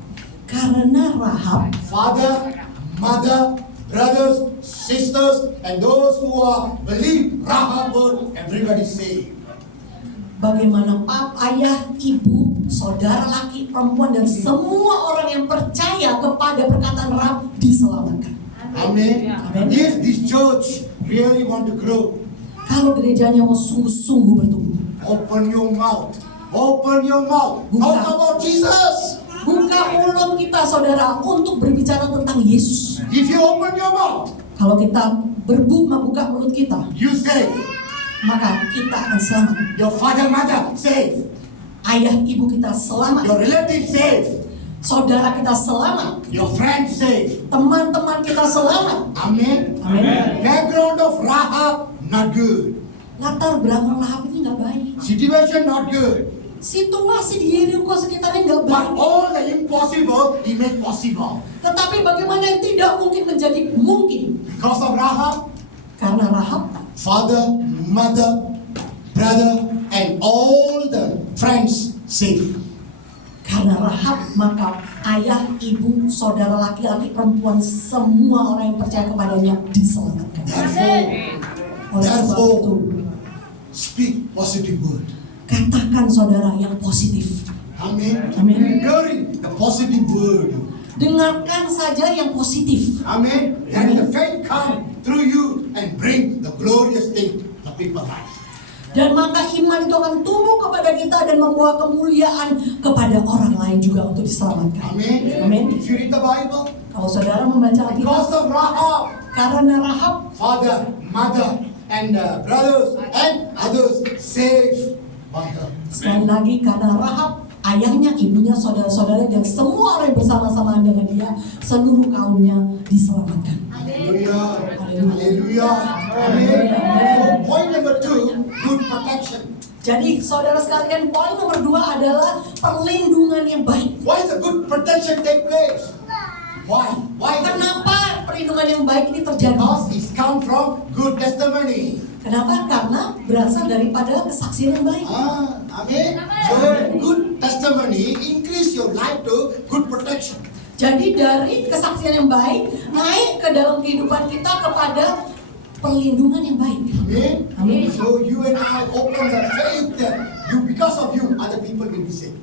karena Rahab, father, mother, brothers, sisters, and those who are believe Rahab word, everybody saved. bagaimana ayah, ibu, saudara laki, perempuan dan semua orang yang percaya kepada perkataan Rahab diselamatkan. Amen. Amen. If this church really want to grow, Kalau gerejanya mau sungguh-sungguh bertumbuh, open your mouth. Open your mouth. Talk about Jesus. buka mulut kita saudara untuk berbicara tentang Yesus. If you open your mouth, Kalau kita buka mulut kita, you save. maka kita akan selamat. Your father, mother, save. Ayah, ibu kita selamat. Your relative, save. Saudara kita selamat. Your friend, save. Teman-teman kita selamat. Amen. Amin. Background of Rahab, not good. Latar belakang Rahab ini nggak baik. Situation, not good. Situasi di Yeriko sekitarnya nggak But baik. all the impossible, he made possible. Tetapi bagaimana yang tidak mungkin menjadi mungkin? Because of Rahab, Karena Rahab, father, mother, brother, and all the friends saved. karena Rahab maka ayah, ibu, saudara laki-laki, perempuan, semua orang yang percaya kepadanya diselamatkan. Oleh sebab itu, Speak positive word. katakan saudara yang positif. Amen. Amen. Hearing the positive word. Dengarkan saja yang positif. Amen. Let the faith come through you and bring the glorious thing to people's life. Dan maka iman itu akan tumbuh kepada kita dan membawa kemuliaan kepada orang lain juga untuk diselamatkan. Amen. Amen. If you read the Bible, Kalau saudara membaca Alkitab, because of Rahab, karena Rahab, father, mother, and brothers and others saved Sekali lagi karena Rahab, ayahnya, ibunya, saudara-saudaranya dan semua orang yang bersama-sama dengan dia, seluruh kaumnya diselamatkan. Hallelujah. Hallelujah. Amen. So point number 2, good protection. Jadi saudara sekalian, poin nomor 2 adalah perlindungan yang baik. Why the good protection take place? Why? Why? Kenapa perlindungan yang baik ini terjadi? Because it's come from good testimony. Kenapa? Karena berasal daripada kesaksian yang baik. Amen. So good testimony increase your life to good protection. Jadi dari kesaksian yang baik naik ke dalam kehidupan kita kepada perlindungan yang baik. Amen. Amen. So you and I open the faith that because of you other people will be saved.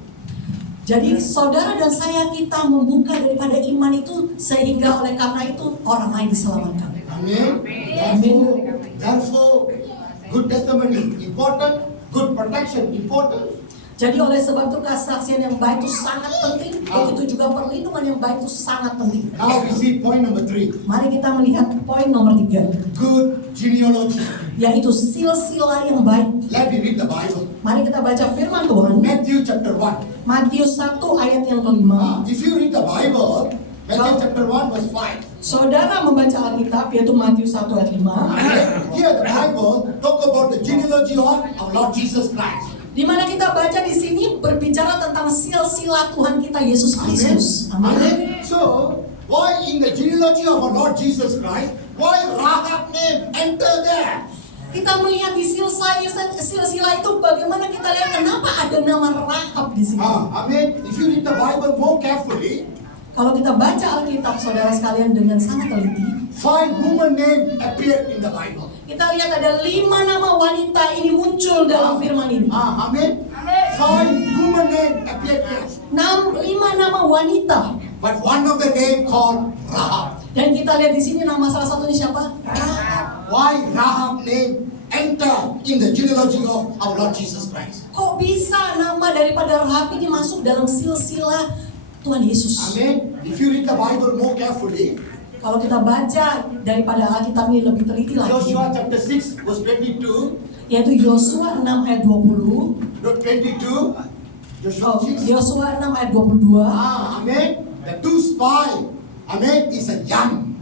Jadi saudara dan saya kita membuka daripada iman itu sehingga oleh karena itu orang lain diselamatkan. Amen. Therefore, good testimony important, good protection important. Jadi oleh sebab itu kesaksian yang baik itu sangat penting, begitu juga perlindungan yang baik itu sangat penting. Now we see point number 3. Mari kita melihat poin nomor 3, Good genealogy. yaitu silsilah yang baik. Let me read the Bible. Mari kita baca firman Tuhan, Matthew chapter 1. Matius 1 ayat yang kelima. If you read the Bible, Matthew chapter 1 verse 5. Saudara membaca Alkitab, yaitu Matius 1 ayat 5. Here the Bible talk about the genealogy of our Lord Jesus Christ. Di mana kita baca di sini berbicara tentang silsilah Tuhan kita Yesus Kristus. Amin. Amen. So, why in the genealogy of our Lord Jesus Christ, why Rahab name enter there? Kita melihat di silsilah itu bagaimana kita lihat kenapa ada nama Rahab di sini. Amen. If you read the Bible more carefully, Kalau kita baca Alkitab saudara sekalian dengan sangat teliti, 5 woman name appeared in the Bible. kita lihat ada 5 nama wanita ini muncul dalam firman ini. Amen. 5 woman name appeared here. 5 nama wanita. But one of the name called Rahab. Dan kita lihat di sini nama salah satunya siapa? Rahab. Why Rahab name enter in the genealogy of our Lord Jesus Christ? Kok bisa nama daripada Rahab ini masuk dalam silsilah Tuhan Yesus? Amen. If you read the Bible more carefully, Kalau kita baca daripada Alkitab ini lebih teliti lagi, Joshua chapter 6 verse 22, yaitu Yosua 6 ayat 20. not 22, Joshua Oh, 6. Yosua 6 ayat 22. Amen. The 2 spy, amen, is a young.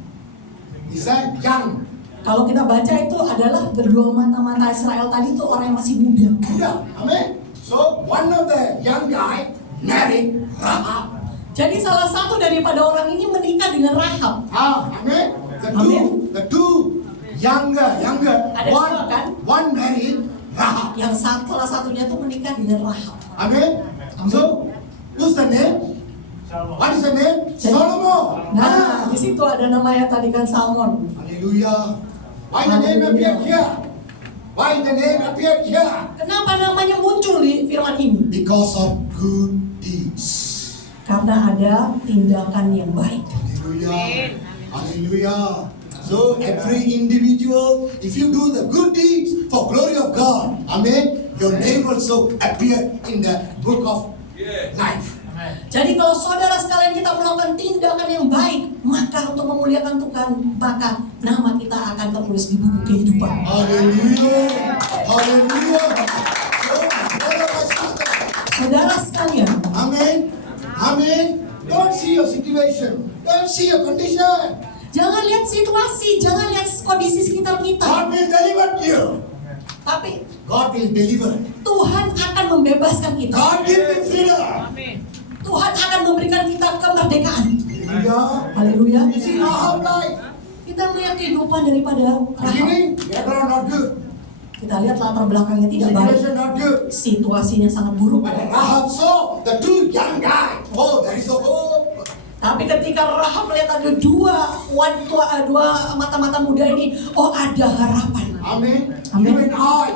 Is a young. Kalau kita baca itu adalah berdua mata-mata Israel tadi itu orang yang masih muda. Yeah, amen. So one of the young guy married Rahab. Jadi salah satu daripada orang ini menikah dengan Rahab. Amen. Amen. The two younger, Ada dua, kan? one married Rahab. Yang salah satunya tuh menikah dengan Rahab. Amen. So who's the name? What is the name? Solomon. Nah, di situ ada namanya tadi kan Salmon. Hallelujah. Why the name appeared here? Why the name appeared here? Kenapa namanya muncul di firman ini? Because of good deeds. Karena ada tindakan yang baik. Hallelujah. Hallelujah. So every individual, if you do the good deeds for glory of God, amen, your name also appear in the book of life. Jadi kalau saudara sekalian kita melakukan tindakan yang baik, maka untuk memuliakan Tuhan, maka nama kita akan tertulis di buku kehidupan. Hallelujah. Hallelujah. So, brother and sister, Saudara sekalian, amen. Amen. Don't see your situation. Don't see your condition. jangan lihat situasi, jangan lihat kondisi sekitar kita. God will deliver you. Tapi God will deliver. Tuhan akan membebaskan kita. God give you freedom. Tuhan akan memberikan kita kemerdekaan. Hallelujah. Haleluya. You see Rahab life. Kita melihat kehidupan daripada Rahab. Beginning, background not good. Kita lihat latar belakangnya tidak baik. Situation not good. Situasinya sangat buruk. But Rahab saw the two young guys. Oh, there is a hope. Tapi ketika Rahab melihat ada dua mata-mata muda ini, oh ada harapan. Amen. Amen.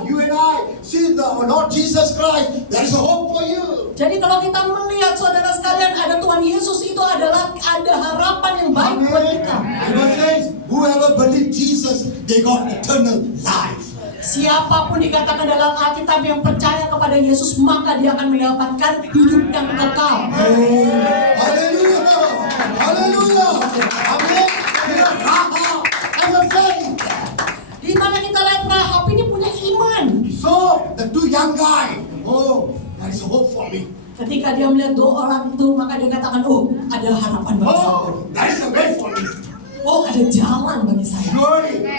You and I see the Lord Jesus Christ. There is a hope for you. Jadi kalau kita melihat saudara sekalian ada Tuhan Yesus itu adalah ada harapan yang baik buat Amen. kita. Bible says, whoever believe Jesus, they got eternal life. Siapapun dikatakan dalam Alkitab yang percaya kepada Yesus, maka dia akan mendapatkan hidup yang kekal. Hallelujah. Hallelujah. Amen. Rahab has a faith. Di mana kita lihat Rahab ini punya iman. So the two young guys, oh Oh, there is hope for me. Ketika dia melihat dua orang itu, maka dia katakan, oh, ada harapan bagi saya. Oh, there is a way for me. Oh, ada jalan bagi saya.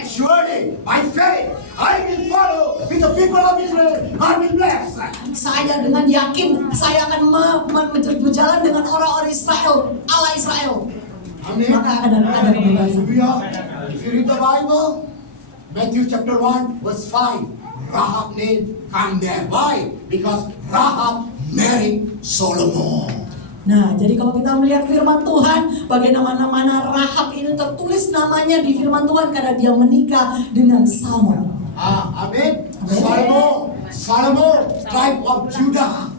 Surely, by faith, I will follow with the people of Israel. I will bless. Saya dengan yakin, saya akan berjalan dengan orang-orang Israel, Allah Israel. Amen. Maka ada kebebasan. Hallelujah. If you read the Bible, Matthew chapter 1, verse 5, Rahab name come there. Why? Because Rahab married Solomon. Nah, jadi kalau kita melihat firman Tuhan, bagaimana Rahab ini tertulis namanya di firman Tuhan karena dia menikah dengan Salmon. Amen. Solomon, tribe of Judah.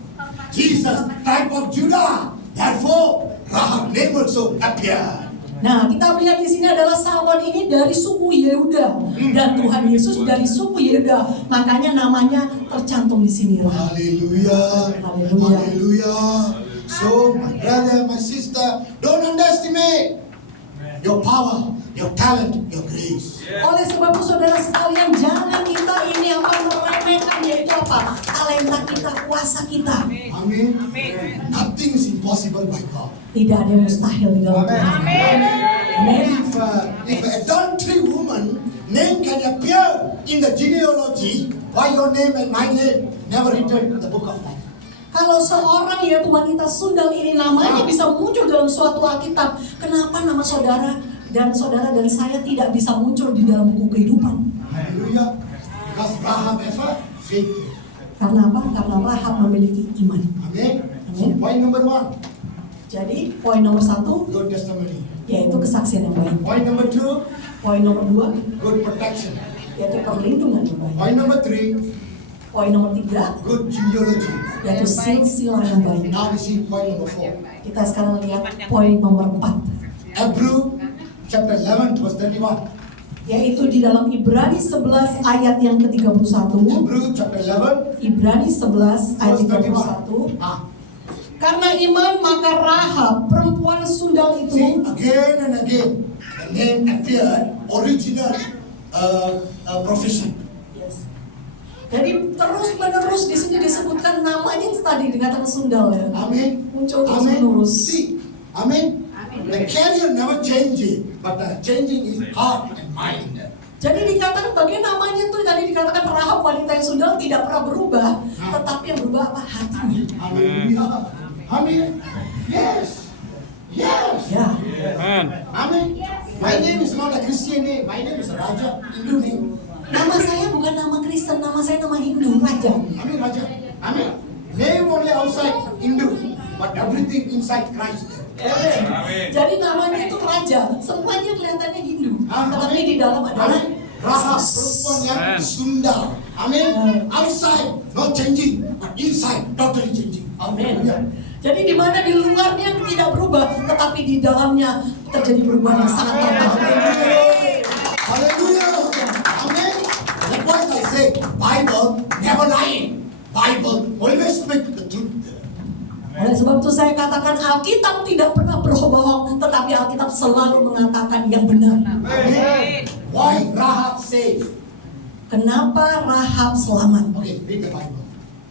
Jesus, tribe of Judah. Therefore, Rahab name also appeared. Nah, kita melihat di sini adalah Salmon ini dari suku Yehuda dan Tuhan Yesus dari suku Yehuda. Makanya namanya tercantum di sini. Hallelujah. Hallelujah. So, my brother, my sister, don't underestimate your power, your talent, your grace. Oleh sebab itu saudara sekalian, jangan kita ini meremehkan, yaitu apa? Talenta kita, kuasa kita. Amen. Nothing is impossible by God. Tidak ada yang mustahil di dalam Tuhan. Amen. If an adultery woman name can appear in the genealogy, why your name and my name never written in the book of life? Kalau seorang yaitu wanita sundal ini namanya bisa muncul dalam suatu Alkitab, kenapa nama saudara dan saya tidak bisa muncul di dalam buku kehidupan? Hallelujah. Because Rahab ever faith. Karena apa? Karena Rahab memiliki iman. Amen. So Amen. point number 1, Jadi poin nomor 1 good testimony. yaitu kesaksian yang baik. Point number 2, Poin nomor 2 good protection. yaitu perlindungan yang baik. Point number 3, Poin nomor 3 good genealogy. yaitu silsilah yang baik. Now we see point number 4. Kita sekarang lihat poin nomor 4, Hebrew chapter 11 verse 31. yaitu di dalam Ibrani 11 ayat yang ke-31. Hebrew chapter 11 Ibrani 11 ayat verse 31. 31. Karena iman maka Rahab perempuan sundal See, itu again and again the name appeared, original profession. Yes. Jadi terus menerus di sini disebutkan namanya tadi dikatakan sundal ya. Amen. Muncul terus Amen. menerus. See, amen. The career never changing, but the changing is heart and mind. Jadi dikatakan bagian namanya tuh tadi dikatakan Rahab wanita yang sundal tidak pernah berubah, tetapi yang berubah apa? Hatinya. Hallelujah. Amen. Yes. Yes. Ya. Amen. My name is not a Christian name. My name is Raja, Hindu name. Nama saya bukan nama Kristen, nama saya nama Hindu, Raja. Amen, Raja. Amen. Name only outside Hindu, but everything inside Christ. Jadi namanya itu Raja, semuanya kelihatannya Hindu, tetapi di dalam adalah Rahab perempuan yang Sunda. Amen. Outside not changing, but inside totally changing. Amin. Jadi di mana di luarnya tidak berubah, tetapi di dalamnya terjadi perubahan yang sangat total. Hallelujah. Amen. That's why I say Bible never lying. Bible always speak the truth. Oleh sebab itu saya katakan Alkitab tidak pernah berbohong, tetapi Alkitab selalu mengatakan yang benar. Amen. Why Rahab saved? Kenapa Rahab selamat? Okay, read the Bible.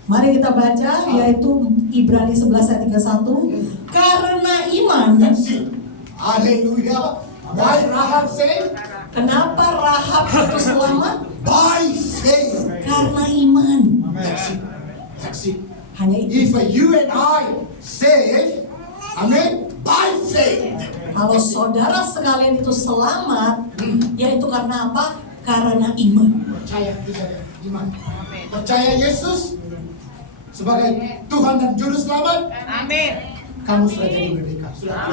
Mari kita baca, yaitu Ibrani 11 ayat 31. Karena iman. That's it. Hallelujah. Why Rahab saved? Kenapa Rahab itu selamat? By faith. Karena iman. That's it. That's it. Hanya itu. If you and I save, amen, by faith. Kalau saudara sekalian itu selamat, yaitu karena apa? Karena iman. Percaya saja, iman. Percaya Yesus sebagai Tuhan dan Juru Selamat. Amin. Kamu sudah jadi merdeka. Sudah.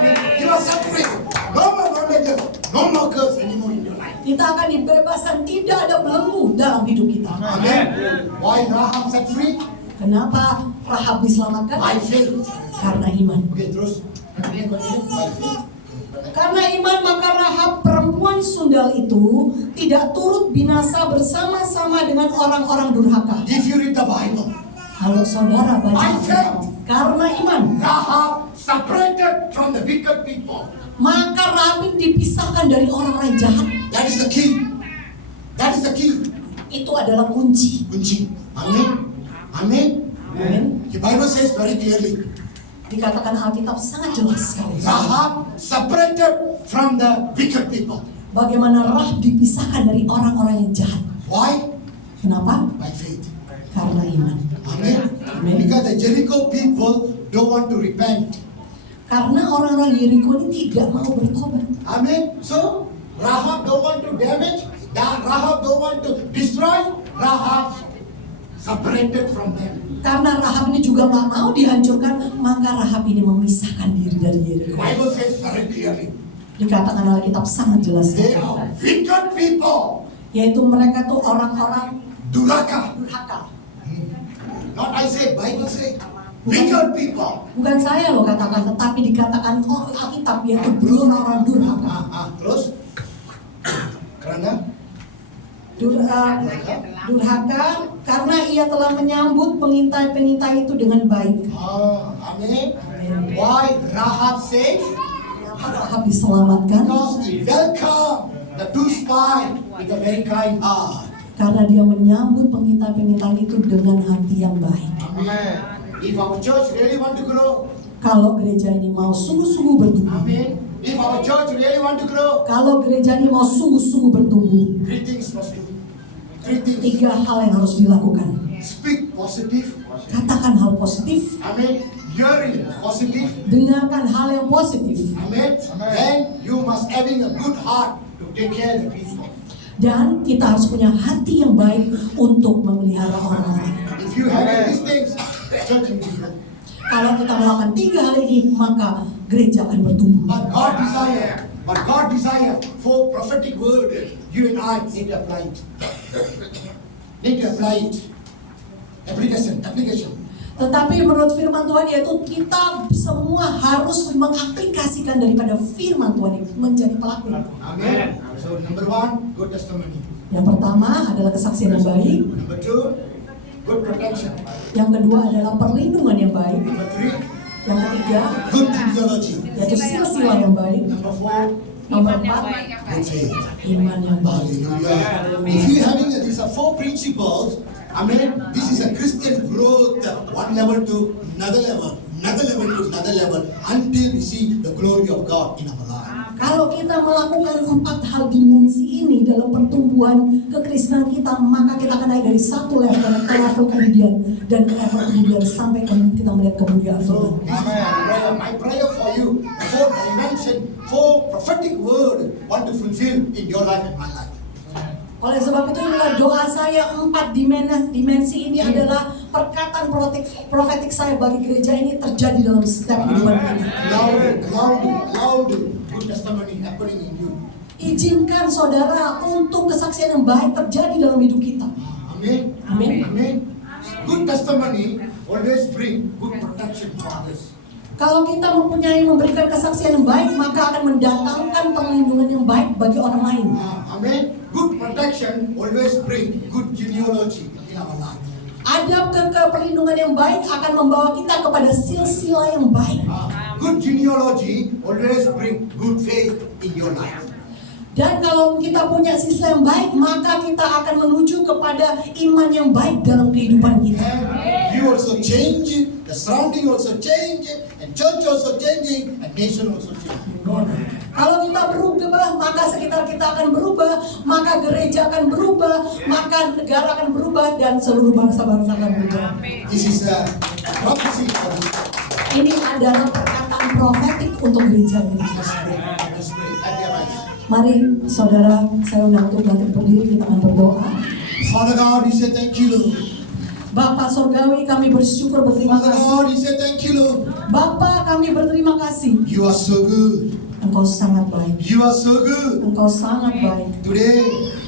Amin. You are set free. No more bondage. No more curse anymore in your life. Kita akan dibebaskan, tidak ada belenggu dalam hidup kita. Amen. Why Rahab set free? Kenapa Rahab diselamatkan? By faith. Karena iman. Okay, terus. Continue. By faith. Karena iman maka Rahab perempuan sundal itu tidak turut binasa bersama-sama dengan orang-orang durhaka. If you read the Bible, Kalau saudara baca by faith, karena iman, Rahab separated from the wicked people. maka Rahab dipisahkan dari orang-orang jahat. That is the key. That is the key. Itu adalah kunci. Kunci. Amin. Amen. Amin. The Bible says very clearly, Dikatakan Alkitab sangat jelas sekali. Rahab separated from the wicked people. Bagaimana Rahab dipisahkan dari orang-orang yang jahat. Why? Kenapa? By faith. Karena iman. Amen. Amen. Because the Jericho people don't want to repent. Karena orang-orang Yeriko ini tidak mau bertobat. Amen. So Rahab don't want to damage. Rahab don't want to destroy. Rahab separated from them. Karena Rahab ini juga nggak mau dihancurkan, maka Rahab ini memisahkan diri dari Yeriko. Bible says very clearly, Dikatakan Alkitab sangat jelas. they are wicked people. Yaitu mereka tuh orang-orang Durhaka. durhaka. Not I say, Bible say, wicked people. Bukan saya loh katakan, tetapi dikatakan Alkitab yaitu orang-orang durhaka. Terus? Karena? Durhaka karena ia telah menyambut pengintai-pengintai itu dengan baik. Amen. Why Rahab says? Rahab diselamatkan Because he welcomed the two spies with a very kind heart. karena dia menyambut pengintai-pengintai itu dengan hati yang baik. Amen. If our church really want to grow, Kalau gereja ini mau sungguh-sungguh bertumbuh, Amen. If our church really want to grow, kalau gereja ini mau sungguh-sungguh bertumbuh, three things must be. Three things. 3 hal yang harus dilakukan. Speak positive. Katakan hal positif, Amen. Hearing positive. dengarkan hal yang positif, Amen. And you must having a good heart to take care of the people. dan kita harus punya hati yang baik untuk memelihara orang-orang. If you have these things, the church will grow. Kalau kita melakukan 3 hal ini, maka gereja akan bertumbuh. But God desire for prophetic word, you and I need to apply it. Need to apply it. Application. Tetapi menurut firman Tuhan yaitu kita semua harus mengaplikasikan daripada firman Tuhan itu menjadi pelaku. Amen. So number 1, good testimony. Yang pertama adalah kesaksian yang baik. Number 2, good protection. Yang kedua adalah perlindungan yang baik. Number 3, Yang ketiga good genealogy. yaitu silsilah yang baik. Number 4, Nomor 4, good faith. iman yang baik. Hallelujah. If you having these are 4 principles, Amen. This is a Christian growth, one level to another level to another level, until we see the glory of God in our life. Kalau kita melakukan 4 hal dimensi ini dalam pertumbuhan kekristenan kita, maka kita akan naik dari satu level ke level kemudian dan ke level kemudian sampai kita melihat kemuliaan So Tuhan. this is my prayer for you. 4 dimension, 4 prophetic word want to fulfill in your life and my life. Oleh sebab itu inilah doa saya, 4 dimensi ini adalah perkataan profetik saya bagi gereja ini terjadi dalam setiap kehidupan kita. Loud, good testimony happening in you. Izinkan saudara untuk kesaksian yang baik terjadi dalam hidup kita. Amen. Amen. Amen. Good testimony always bring good protection for others. Kalau kita memberikan kesaksian yang baik, maka akan mendatangkan perlindungan yang baik bagi orang lain. Amen. Good protection always bring good genealogy in our life. Ada perlindungan yang baik akan membawa kita kepada silsilah yang baik. Good genealogy always bring good faith in your life. Dan kalau kita punya silsilah yang baik, maka kita akan menuju kepada iman yang baik dalam kehidupan kita. And you also change, the surrounding also change, and church also changing, and nation also changing. Kalau kita berubah, maka sekitar kita akan berubah, maka gereja akan berubah, maka negara akan berubah, dan seluruh bangsa-bangsa akan berubah. This is a prophecy for us. Ini adalah perkataan profetik untuk gereja ini. Let's pray. Happy eyes. Mari saudara, saya undang untuk bangkit berdiri, kita akan berdoa. Father God, we say thank you, Lord. Bapak Sorgawi, kami bersyukur, berterima Father kasih. God, we say thank you, Lord. Bapak, kami berterima kasih. You are so good. Engkau sangat baik. You are so good. Engkau sangat baik. Today,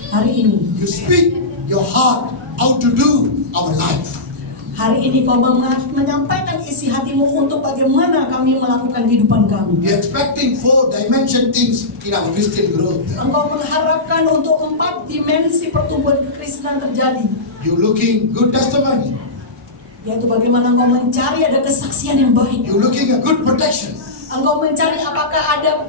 Hari ini, you speak your heart how to do our life. hari ini kau menyampaikan isi hatimu untuk bagaimana kami melakukan kehidupan kami. We are expecting 4 dimension things in our Christian growth. Engkau mengharapkan untuk 4 dimensi pertumbuhan kekristenan terjadi. You looking good testimony. Yaitu bagaimana engkau mencari ada kesaksian yang baik. You looking a good protection. Engkau mencari apakah ada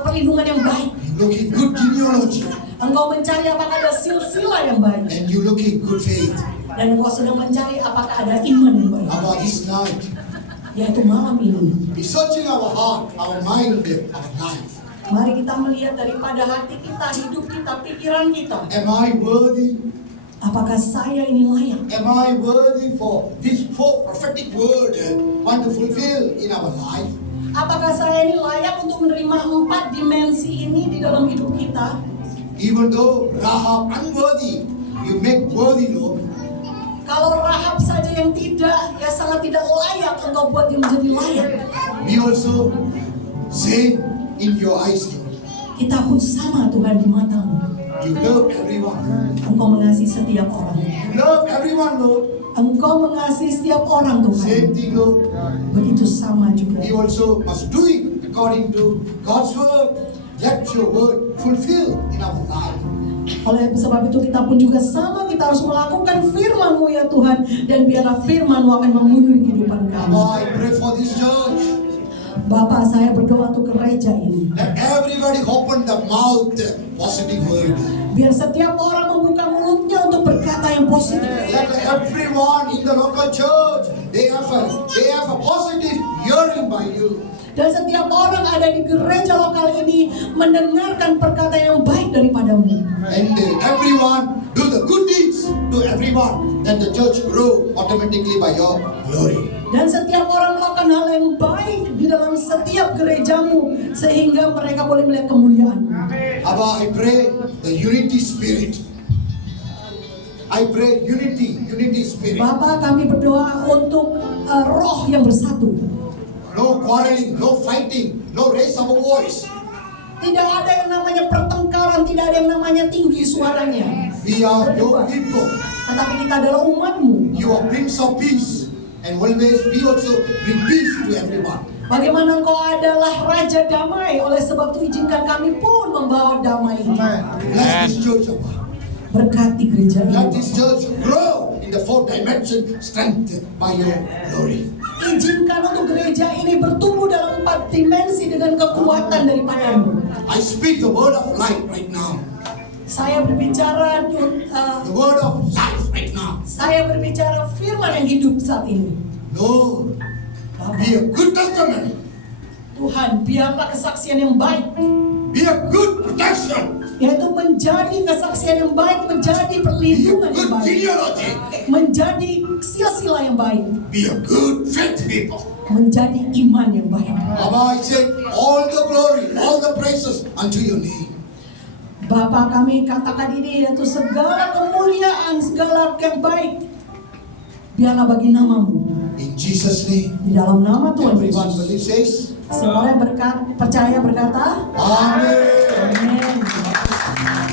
perlindungan yang baik. You looking good genealogy. Engkau mencari apakah ada silsilah yang baik. And you looking good faith. Dan engkau sedang mencari apakah ada iman yang baik. About this night, Yaitu malam ini. be searching our heart, our mind, our life. Mari kita melihat daripada hati kita, hidup kita, pikiran kita. Am I worthy? Apakah saya ini layak? Am I worthy for this four prophetic word want to fulfill in our life? Apakah saya ini layak untuk menerima 4 dimensi ini di dalam hidup kita? Even though Rahab unworthy, you make worthy, Lord. Kalau Rahab saja yang tidak, ya sangat tidak layak, engkau buat dia menjadi layak. We also same in your eyes, Lord. Kita pun sama Tuhan di matamu. You love everyone. Engkau mengasihi setiap orang. You love everyone, Lord. Engkau mengasihi setiap orang Tuhan. Same thing, Lord. Begitu sama juga. We also must do it according to God's word. Let your word fulfill in our life. Oleh sebab itu kita pun juga sama, kita harus melakukan firman-Mu ya Tuhan. Dan biarlah firman-Mu akan membunuh kehidupan kami. Abba, I pray for this church. Bapak, saya berdoa untuk gereja ini. Let everybody open the mouth, positive word. Biar setiap orang membuka mulutnya untuk berkata yang positif. Let everyone in the local church, they have a positive hearing by you. Dan setiap orang ada di gereja lokal ini mendengarkan perkataan yang baik daripadamu. And everyone do the good deeds to everyone. Then the church grow automatically by your glory. Dan setiap orang melakukan hal yang baik di dalam setiap gerejamu sehingga mereka boleh melihat kemuliaan. Abba, I pray the unity spirit. I pray unity spirit. Bapak, kami berdoa untuk roh yang bersatu. No quarreling, no fighting, no raise our voice. Tidak ada yang namanya pertengkaran, tidak ada yang namanya tinggi suaranya. We are your people. Tetapi kita adalah umatmu. You are Prince of Peace. And always we also bring peace to everyone. Bagaimana engkau adalah Raja Damai, oleh sebab itu izinkan kami pun membawa damai. Bless this church, Abba. Berkati gereja Let ini. this church grow in the 4 dimension strength by your glory. Izinkan untuk gereja ini bertumbuh dalam 4 dimensi dengan kekuatan daripadamu. I speak the word of life right now. Saya berbicara The word of life right now. saya berbicara firman yang hidup saat ini. Lord, be a good testament. Tuhan, biarlah kesaksian yang baik, Be a good protection. yaitu menjadi kesaksian yang baik, menjadi Be a perlindungan yang good baik, genealogy. menjadi silsilah yang baik, Be a good faith people. menjadi iman yang baik. Abba, I say all the glory, all the praises unto your name. Bapa, kami katakan ini, yaitu segala kemuliaan, segala yang baik, biarlah bagi namamu. In Jesus' name. Di dalam nama Tuhan Everyone Yesus. believe says, Semua yang percaya berkata, Amen.